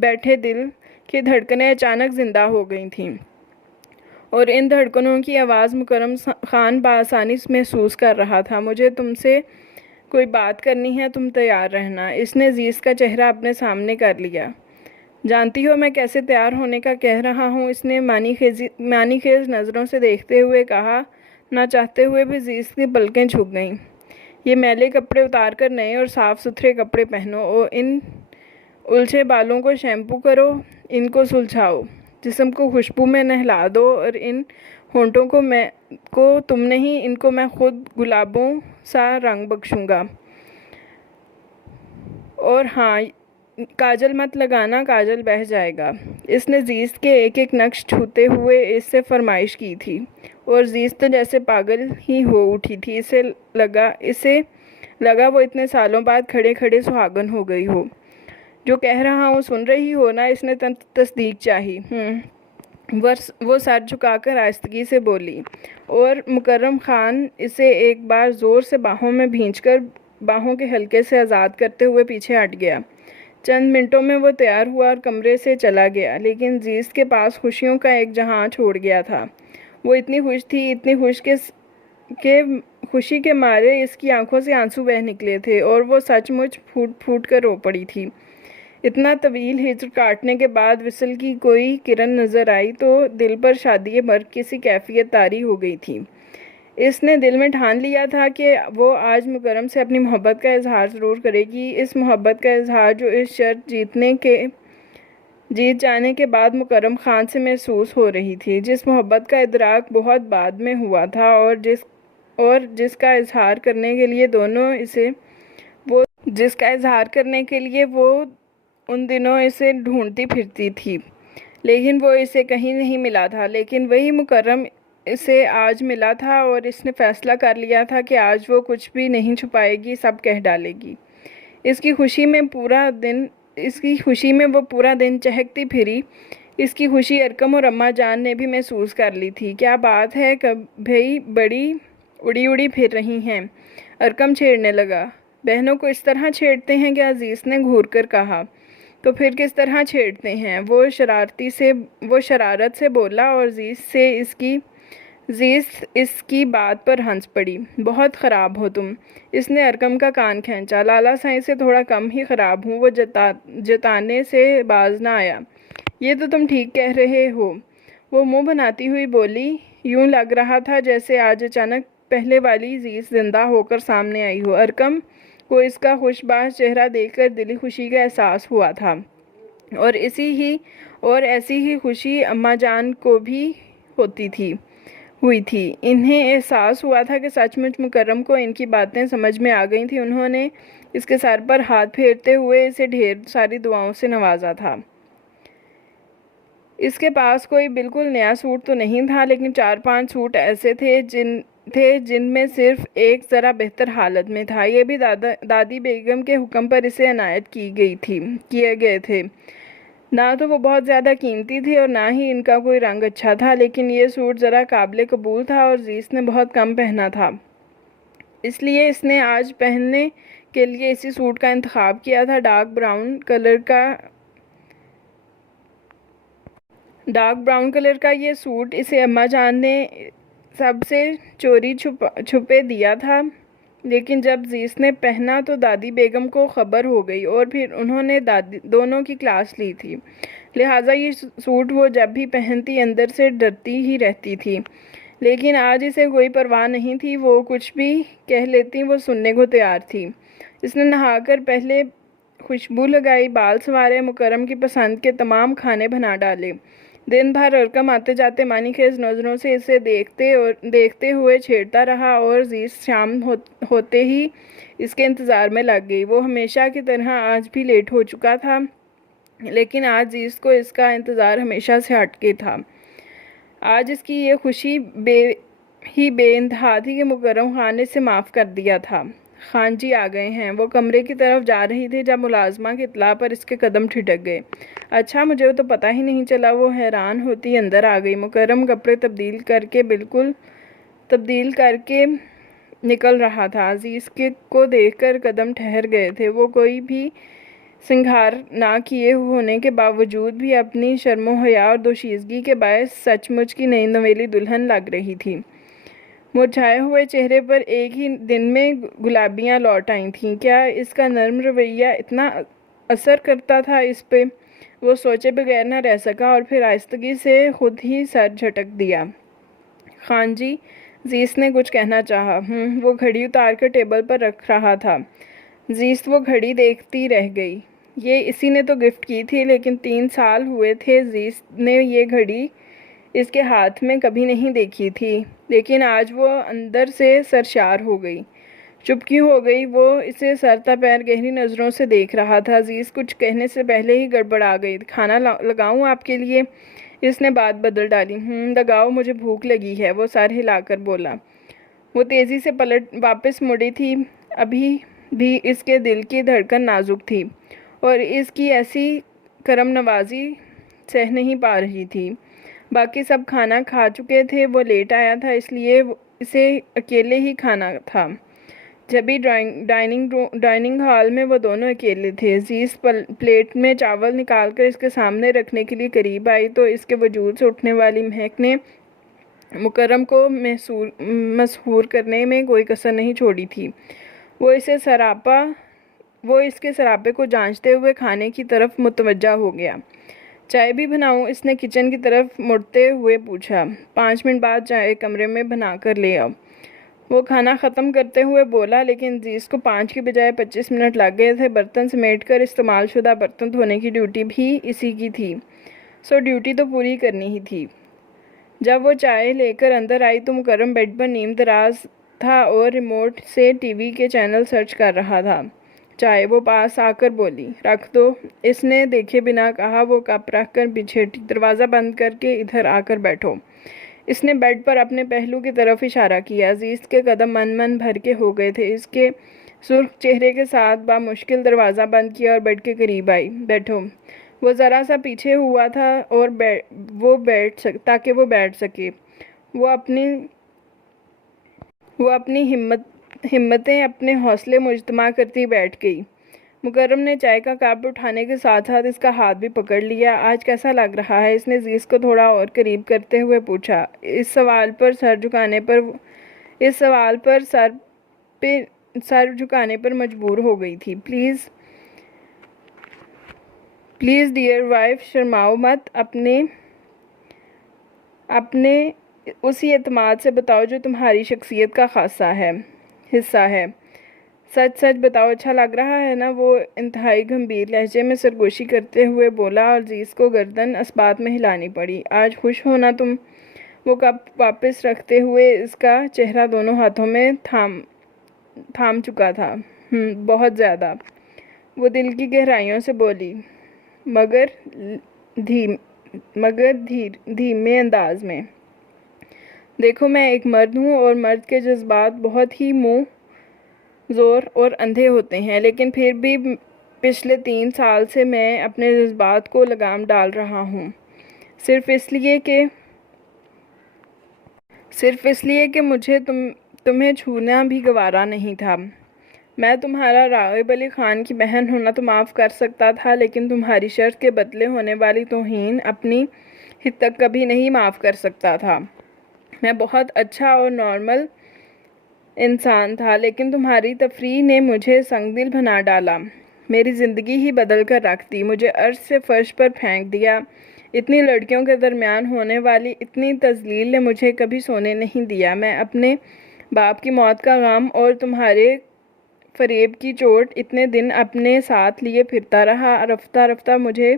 بیٹھے دل کی دھڑکنیں اچانک زندہ ہو گئی تھیں، اور ان دھڑکنوں کی آواز مکرم خان بآسانی محسوس کر رہا تھا۔ مجھے تم سے کوئی بات کرنی ہے، تم تیار رہنا۔ اس نے زیست کا چہرہ اپنے سامنے کر لیا۔ جانتی ہو میں کیسے تیار ہونے کا کہہ رہا ہوں؟ اس نے معنی خیز نظروں سے دیکھتے ہوئے کہا۔ نہ چاہتے ہوئے بھی زیست کی پلکیں جھک گئیں۔ یہ میلے کپڑے اتار کر نئے اور صاف ستھرے کپڑے پہنو، اور ان الجھے بالوں کو شیمپو کرو، ان کو سلجھاؤ، جسم کو خوشبو میں نہلا دو، اور ان ہونٹوں کو تم نہیں، ان کو میں خود گلابوں سا رنگ بخشوں گا۔ اور ہاں، کاجل مت لگانا، کاجل بہہ جائے گا۔ اس نے زیست کے ایک ایک نقش چھوتے ہوئے اس سے فرمائش کی تھی، اور زیست تو جیسے پاگل ہی ہو اٹھی تھی۔ اسے لگا وہ اتنے سالوں بعد کھڑے کھڑے سہاگن ہو گئی ہو۔ جو کہہ رہا ہوں سن رہی ہو نا؟ اس نے تصدیق چاہی۔ وہ سر جھکا کر آہستگی سے بولی، اور مکرم خان اسے ایک بار زور سے باہوں میں بھینچ کر باہوں کے حلقے سے آزاد کرتے ہوئے پیچھے ہٹ گیا۔ چند منٹوں میں وہ تیار ہوا اور کمرے سے چلا گیا، لیکن زیست کے پاس خوشیوں کا ایک جہاں چھوڑ گیا تھا۔ وہ اتنی خوش تھی، اتنی خوش کہ خوشی کے مارے اس کی آنکھوں سے آنسو بہہ نکلے تھے، اور وہ سچ مچ پھوٹ پھوٹ کر رو پڑی تھی۔ اتنا طویل ہجر کاٹنے کے بعد وصل کی کوئی کرن نظر آئی تو دل پر شادی مرگ کی سی کیفیت طاری ہو گئی تھی۔ اس نے دل میں ٹھان لیا تھا کہ وہ آج مکرم سے اپنی محبت کا اظہار ضرور کرے گی، اس محبت کا اظہار جو اس شرط جیتنے کے جیت جانے کے بعد مکرم خان سے محسوس ہو رہی تھی، جس محبت کا ادراک بہت بعد میں ہوا تھا اور جس کا اظہار کرنے کے لیے وہ ان دنوں اسے ڈھونڈتی پھرتی تھی، لیکن وہ اسے کہیں نہیں ملا تھا۔ لیکن وہی مکرم اسے آج ملا تھا اور اس نے فیصلہ کر لیا تھا کہ آج وہ کچھ بھی نہیں چھپائے گی، سب کہہ ڈالے گی۔ اس کی خوشی میں وہ پورا دن چہکتی پھری۔ اس کی خوشی ارکم اور اماں جان نے بھی محسوس کر لی تھی۔ کیا بات ہے، کبھی بڑی اڑی اڑی پھر رہی ہیں، ارکم چھیڑنے لگا۔ بہنوں کو اس طرح چھیڑتے ہیں کیا؟ عزیز نے گھور کر کہا۔ تو پھر کس طرح چھیڑتے ہیں؟ وہ شرارت سے بولا اور عزیز اس کی بات پر ہنس پڑی۔ بہت خراب ہو تم، اس نے ارکم کا کان کھینچا۔ لالا سائی سے تھوڑا کم ہی خراب ہوں، وہ جتانے سے باز نہ آیا۔ یہ تو تم ٹھیک کہہ رہے ہو، وہ منہ بناتی ہوئی بولی۔ یوں لگ رہا تھا جیسے آج اچانک پہلے والی عزیز زندہ ہو کر سامنے آئی ہو۔ ارکم کو اس کا خوش باش چہرہ دیکھ کر دلی خوشی کا احساس ہوا تھا، اور ایسی ہی خوشی اماں جان کو بھی ہوئی تھی۔ انہیں احساس ہوا تھا کہ سچ مچ مکرم کو ان کی باتیں سمجھ میں آ گئی تھیں۔ انہوں نے اس کے سر پر ہاتھ پھیرتے ہوئے اسے ڈھیر ساری دعاؤں سے نوازا تھا۔ اس کے پاس کوئی بالکل نیا سوٹ تو نہیں تھا، لیکن 4-5 سوٹ ایسے تھے جن میں صرف ایک ذرا بہتر حالت میں تھا۔ یہ بھی دادی بیگم کے حکم پر اسے عنایت کیے گئے تھے۔ نہ تو وہ بہت زیادہ قیمتی تھے اور نہ ہی ان کا کوئی رنگ اچھا تھا، لیکن یہ سوٹ ذرا قابل قبول تھا اور عزیز نے بہت کم پہنا تھا، اس لیے اس نے آج پہننے کے لیے اسی سوٹ کا انتخاب کیا تھا۔ ڈارک براؤن کلر کا یہ سوٹ اسے اماں جان نے سب سے چوری چھپے دیا تھا، لیکن جب عزیز نے پہنا تو دادی بیگم کو خبر ہو گئی اور پھر انہوں نے دونوں کی کلاس لی تھی، لہٰذا یہ سوٹ وہ جب بھی پہنتی اندر سے ڈرتی ہی رہتی تھی۔ لیکن آج اسے کوئی پرواہ نہیں تھی، وہ کچھ بھی کہہ لیتی وہ سننے کو تیار تھی۔ اس نے نہا کر پہلے خوشبو لگائی، بال سنوارے، مکرم کی پسند کے تمام کھانے بنا ڈالے۔ دن بھر ارکم آتے جاتے معنی خیز نظروں سے اسے دیکھتے ہوئے چھیڑتا رہا اور عزیز شام ہوتے ہی اس کے انتظار میں لگ گئی۔ وہ ہمیشہ کی طرح آج بھی لیٹ ہو چکا تھا، لیکن آج عزیز کو اس کا انتظار ہمیشہ سے ہٹ کے تھا۔ آج اس کی یہ خوشی بے انتہا تھی کہ مکرم خان نے اسے معاف کر دیا تھا۔ خان جی آ گئے ہیں، وہ کمرے کی طرف جا رہی تھی جب ملازمہ کی اطلاع پر اس کے قدم ٹھٹک گئے۔ اچھا، مجھے تو پتہ ہی نہیں چلا، وہ حیران ہوتی اندر آ گئی۔ مکرم کپڑے تبدیل کر کے نکل رہا تھا۔ عزیز کو دیکھ کر قدم ٹھہر گئے تھے۔ وہ کوئی بھی سنگھار نہ کیے ہونے کے باوجود بھی اپنی شرم و حیا اور دوشیزگی کے باعث سچ مچ کی نئی نویلی دلہن لگ رہی تھی۔ مرجھائے ہوئے چہرے پر ایک ہی دن میں گلابیاں لوٹ آئی تھیں۔ کیا اس کا نرم رویہ اتنا اثر کرتا تھا اس پہ؟ وہ سوچے بغیر نہ رہ سکا اور پھر آہستگی سے خود ہی سر جھٹک دیا۔ خان جی، عزیز نے کچھ کہنا چاہا۔ وہ گھڑی اتار کر ٹیبل پر رکھ رہا تھا۔ عزیز وہ گھڑی دیکھتی رہ گئی۔ یہ اسی نے تو گفٹ کی تھی، لیکن 3 سال ہوئے تھے عزیز نے یہ گھڑی اس کے ہاتھ میں کبھی نہیں دیکھی تھی، لیکن آج وہ اندر سے سرشار ہو گئی۔ چپ کیوں ہو گئی؟ وہ اسے سر تا پیر گہری نظروں سے دیکھ رہا تھا۔ عزیز کچھ کہنے سے پہلے ہی گڑبڑا گئی۔ کھانا لگاؤں آپ کے لیے؟ اس نے بات بدل ڈالی۔ لگاؤ، مجھے بھوک لگی ہے، وہ سر ہلا کر بولا۔ وہ تیزی سے واپس مڑی تھی۔ ابھی بھی اس کے دل کی دھڑکن نازک تھی اور اس کی ایسی کرم نوازی سہ نہیں پا رہی تھی۔ باقی سب کھانا کھا چکے تھے، وہ لیٹ آیا تھا، اس لیے اسے اکیلے ہی کھانا تھا۔ جبھی ڈائننگ ہال میں وہ دونوں اکیلے تھے۔ عزیز پلیٹ میں چاول نکال کر اس کے سامنے رکھنے کے لیے قریب آئی تو اس کے وجود سے اٹھنے والی مہک نے مکرم کو مسحور کرنے میں کوئی کسر نہیں چھوڑی تھی۔ وہ اس کے سراپے کو جانچتے ہوئے کھانے کی طرف متوجہ ہو گیا۔ چائے بھی بناؤں؟ اس نے کچن کی طرف مڑتے ہوئے پوچھا۔ 5 منٹ بعد چائے کمرے میں بنا کر لے آؤ۔ وہ کھانا ختم کرتے ہوئے بولا، لیکن عزیز کو 5 کی بجائے 25 منٹ لگ گئے تھے۔ برتن سمیٹ کر استعمال شدہ برتن دھونے کی ڈیوٹی بھی اسی کی تھی، سو ڈیوٹی تو پوری کرنی ہی تھی۔ جب وہ چائے لے کر اندر آئی تو مکرم بیڈ پر نیم دراز تھا اور ریموٹ سے ٹی وی کے چینل سرچ کر رہا تھا۔ چائے وہ پاس آ کر بولی، رکھ دو۔ اس نے دیکھے بنا کہا۔ وہ کپ رکھ کر پیچھے دروازہ بند کر کے ادھر آ کر بیٹھو۔ اس نے بیڈ پر اپنے پہلو کی طرف اشارہ کیا۔ عزیز کے قدم من بھر کے ہو گئے تھے۔ اس کے سرخ چہرے کے ساتھ بامشکل دروازہ بند کیا اور بیڈ کے قریب آئی۔ بیٹھو۔ وہ ذرا سا پیچھے ہوا تھا اور تاکہ وہ بیٹھ سکے۔ وہ اپنی ہمتیں اپنے حوصلے مجتمع کرتی بیٹھ گئی۔ مکرم نے چائے کا کپ اٹھانے کے ساتھ ساتھ اس کا ہاتھ بھی پکڑ لیا۔ آج کیسا لگ رہا ہے؟ اس نے عزیز کو تھوڑا اور قریب کرتے ہوئے پوچھا۔ اس سوال پر سر جھکانے پر مجبور ہو گئی تھی۔ پلیز ڈیئر وائف، شرماؤ مت۔ اپنے اسی اعتماد سے بتاؤ جو تمہاری شخصیت کا حصہ ہے۔ سچ بتاؤ، اچھا لگ رہا ہے نا؟ وہ انتہائی گمبھیر لہجے میں سرگوشی کرتے ہوئے بولا اور عزیز کو گردن اثبات میں ہلانی پڑی۔ آج خوش ہو نا تم؟ وہ کپ واپس رکھتے ہوئے اس کا چہرہ دونوں ہاتھوں میں تھام چکا تھا۔ بہت زیادہ۔ وہ دل کی گہرائیوں سے بولی، مگر دھیمے انداز میں۔ دیکھو، میں ایک مرد ہوں اور مرد کے جذبات بہت ہی زور اور اندھے ہوتے ہیں، لیکن پھر بھی پچھلے 3 سال سے میں اپنے جذبات کو لگام ڈال رہا ہوں، صرف اس لیے کہ مجھے تمہیں چھونا بھی گوارا نہیں تھا۔ میں تمہارا راغب علی خان کی بہن ہونا تو معاف کر سکتا تھا، لیکن تمہاری شرط کے بدلے ہونے والی توہین اپنی حد تک کبھی نہیں معاف کر سکتا تھا۔ میں بہت اچھا اور نارمل انسان تھا، لیکن تمہاری تفریح نے مجھے سنگ دل بنا ڈالا، میری زندگی ہی بدل کر رکھ دی، مجھے عرش سے فرش پر پھینک دیا۔ اتنی لڑکیوں کے درمیان ہونے والی اتنی تذلیل نے مجھے کبھی سونے نہیں دیا۔ میں اپنے باپ کی موت کا غم اور تمہارے فریب کی چوٹ اتنے دن اپنے ساتھ لیے پھرتا رہا۔ رفتہ رفتہ مجھے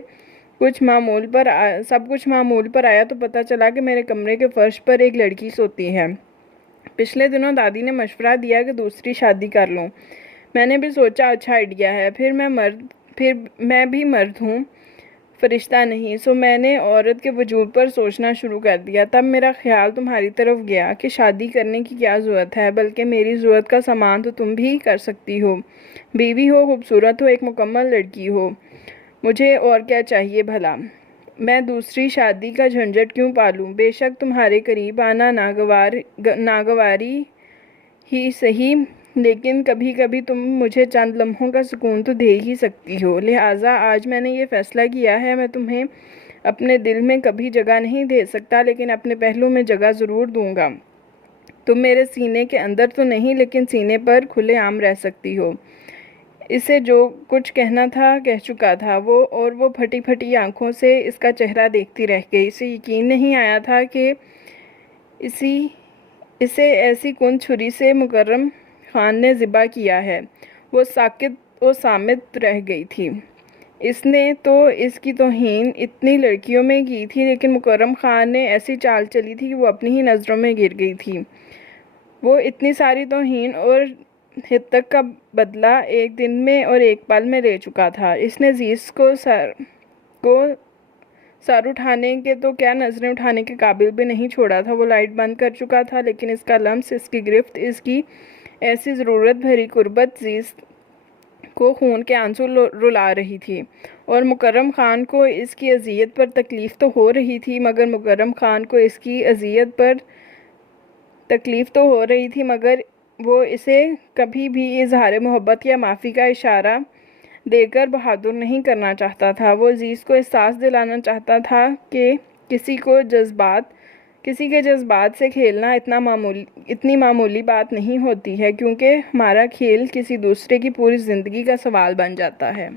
سب کچھ معمول پر آیا تو پتہ چلا کہ میرے کمرے کے فرش پر ایک لڑکی سوتی ہے۔ پچھلے دنوں دادی نے مشورہ دیا کہ دوسری شادی کر لوں۔ میں نے بھی سوچا اچھا آئیڈیا ہے، پھر میں بھی مرد ہوں، فرشتہ نہیں، سو میں نے عورت کے وجود پر سوچنا شروع کر دیا۔ تب میرا خیال تمہاری طرف گیا کہ شادی کرنے کی کیا ضرورت ہے، بلکہ میری ضرورت کا سامان تو تم بھی کر سکتی ہو، بیوی ہو، خوبصورت ہو، ایک مکمل لڑکی ہو، مجھے اور کیا چاہیے بھلا؟ میں دوسری شادی کا جھنجٹ کیوں پالوں؟ بے شک تمہارے قریب آنا ناگواری ہی صحیح، لیکن کبھی کبھی تم مجھے چند لمحوں کا سکون تو دے ہی سکتی ہو۔ لہٰذا آج میں نے یہ فیصلہ کیا ہے، میں تمہیں اپنے دل میں کبھی جگہ نہیں دے سکتا، لیکن اپنے پہلو میں جگہ ضرور دوں گا۔ تم میرے سینے کے اندر تو نہیں، لیکن سینے پر کھلے عام رہ سکتی ہو۔ اسے جو کچھ کہنا تھا کہہ چکا تھا وہ پھٹی پھٹی آنکھوں سے اس کا چہرہ دیکھتی رہ گئی۔ اسے یقین نہیں آیا تھا کہ اسے ایسی کن چھری سے مکرم خان نے ذبح کیا ہے۔ وہ ساکت و صامت رہ گئی تھی۔ اس نے تو اس کی توہین اتنی لڑکیوں میں کی تھی، لیکن مکرم خان نے ایسی چال چلی تھی کہ وہ اپنی ہی نظروں میں گر گئی تھی۔ وہ اتنی ساری توہین اور ہتک کا بدلہ ایک دن میں اور ایک پل میں لے چکا تھا۔ اس نے عزیز کو سر اٹھانے کے تو کیا نظریں اٹھانے کے قابل بھی نہیں چھوڑا تھا۔ وہ لائٹ بند کر چکا تھا، لیکن اس کا لمس، اس کی گرفت، اس کی ایسی ضرورت بھری قربت عزیز کو خون کے آنسو رلا رہی تھی، اور مکرم خان کو اس کی اذیت پر تکلیف تو ہو رہی تھی، مگر وہ اسے کبھی بھی اظہار محبت یا معافی کا اشارہ دے کر بہادر نہیں کرنا چاہتا تھا۔ وہ عزیز کو احساس دلانا چاہتا تھا کہ کسی کے جذبات سے کھیلنا اتنی معمولی بات نہیں ہوتی ہے، کیونکہ ہمارا کھیل کسی دوسرے کی پوری زندگی کا سوال بن جاتا ہے۔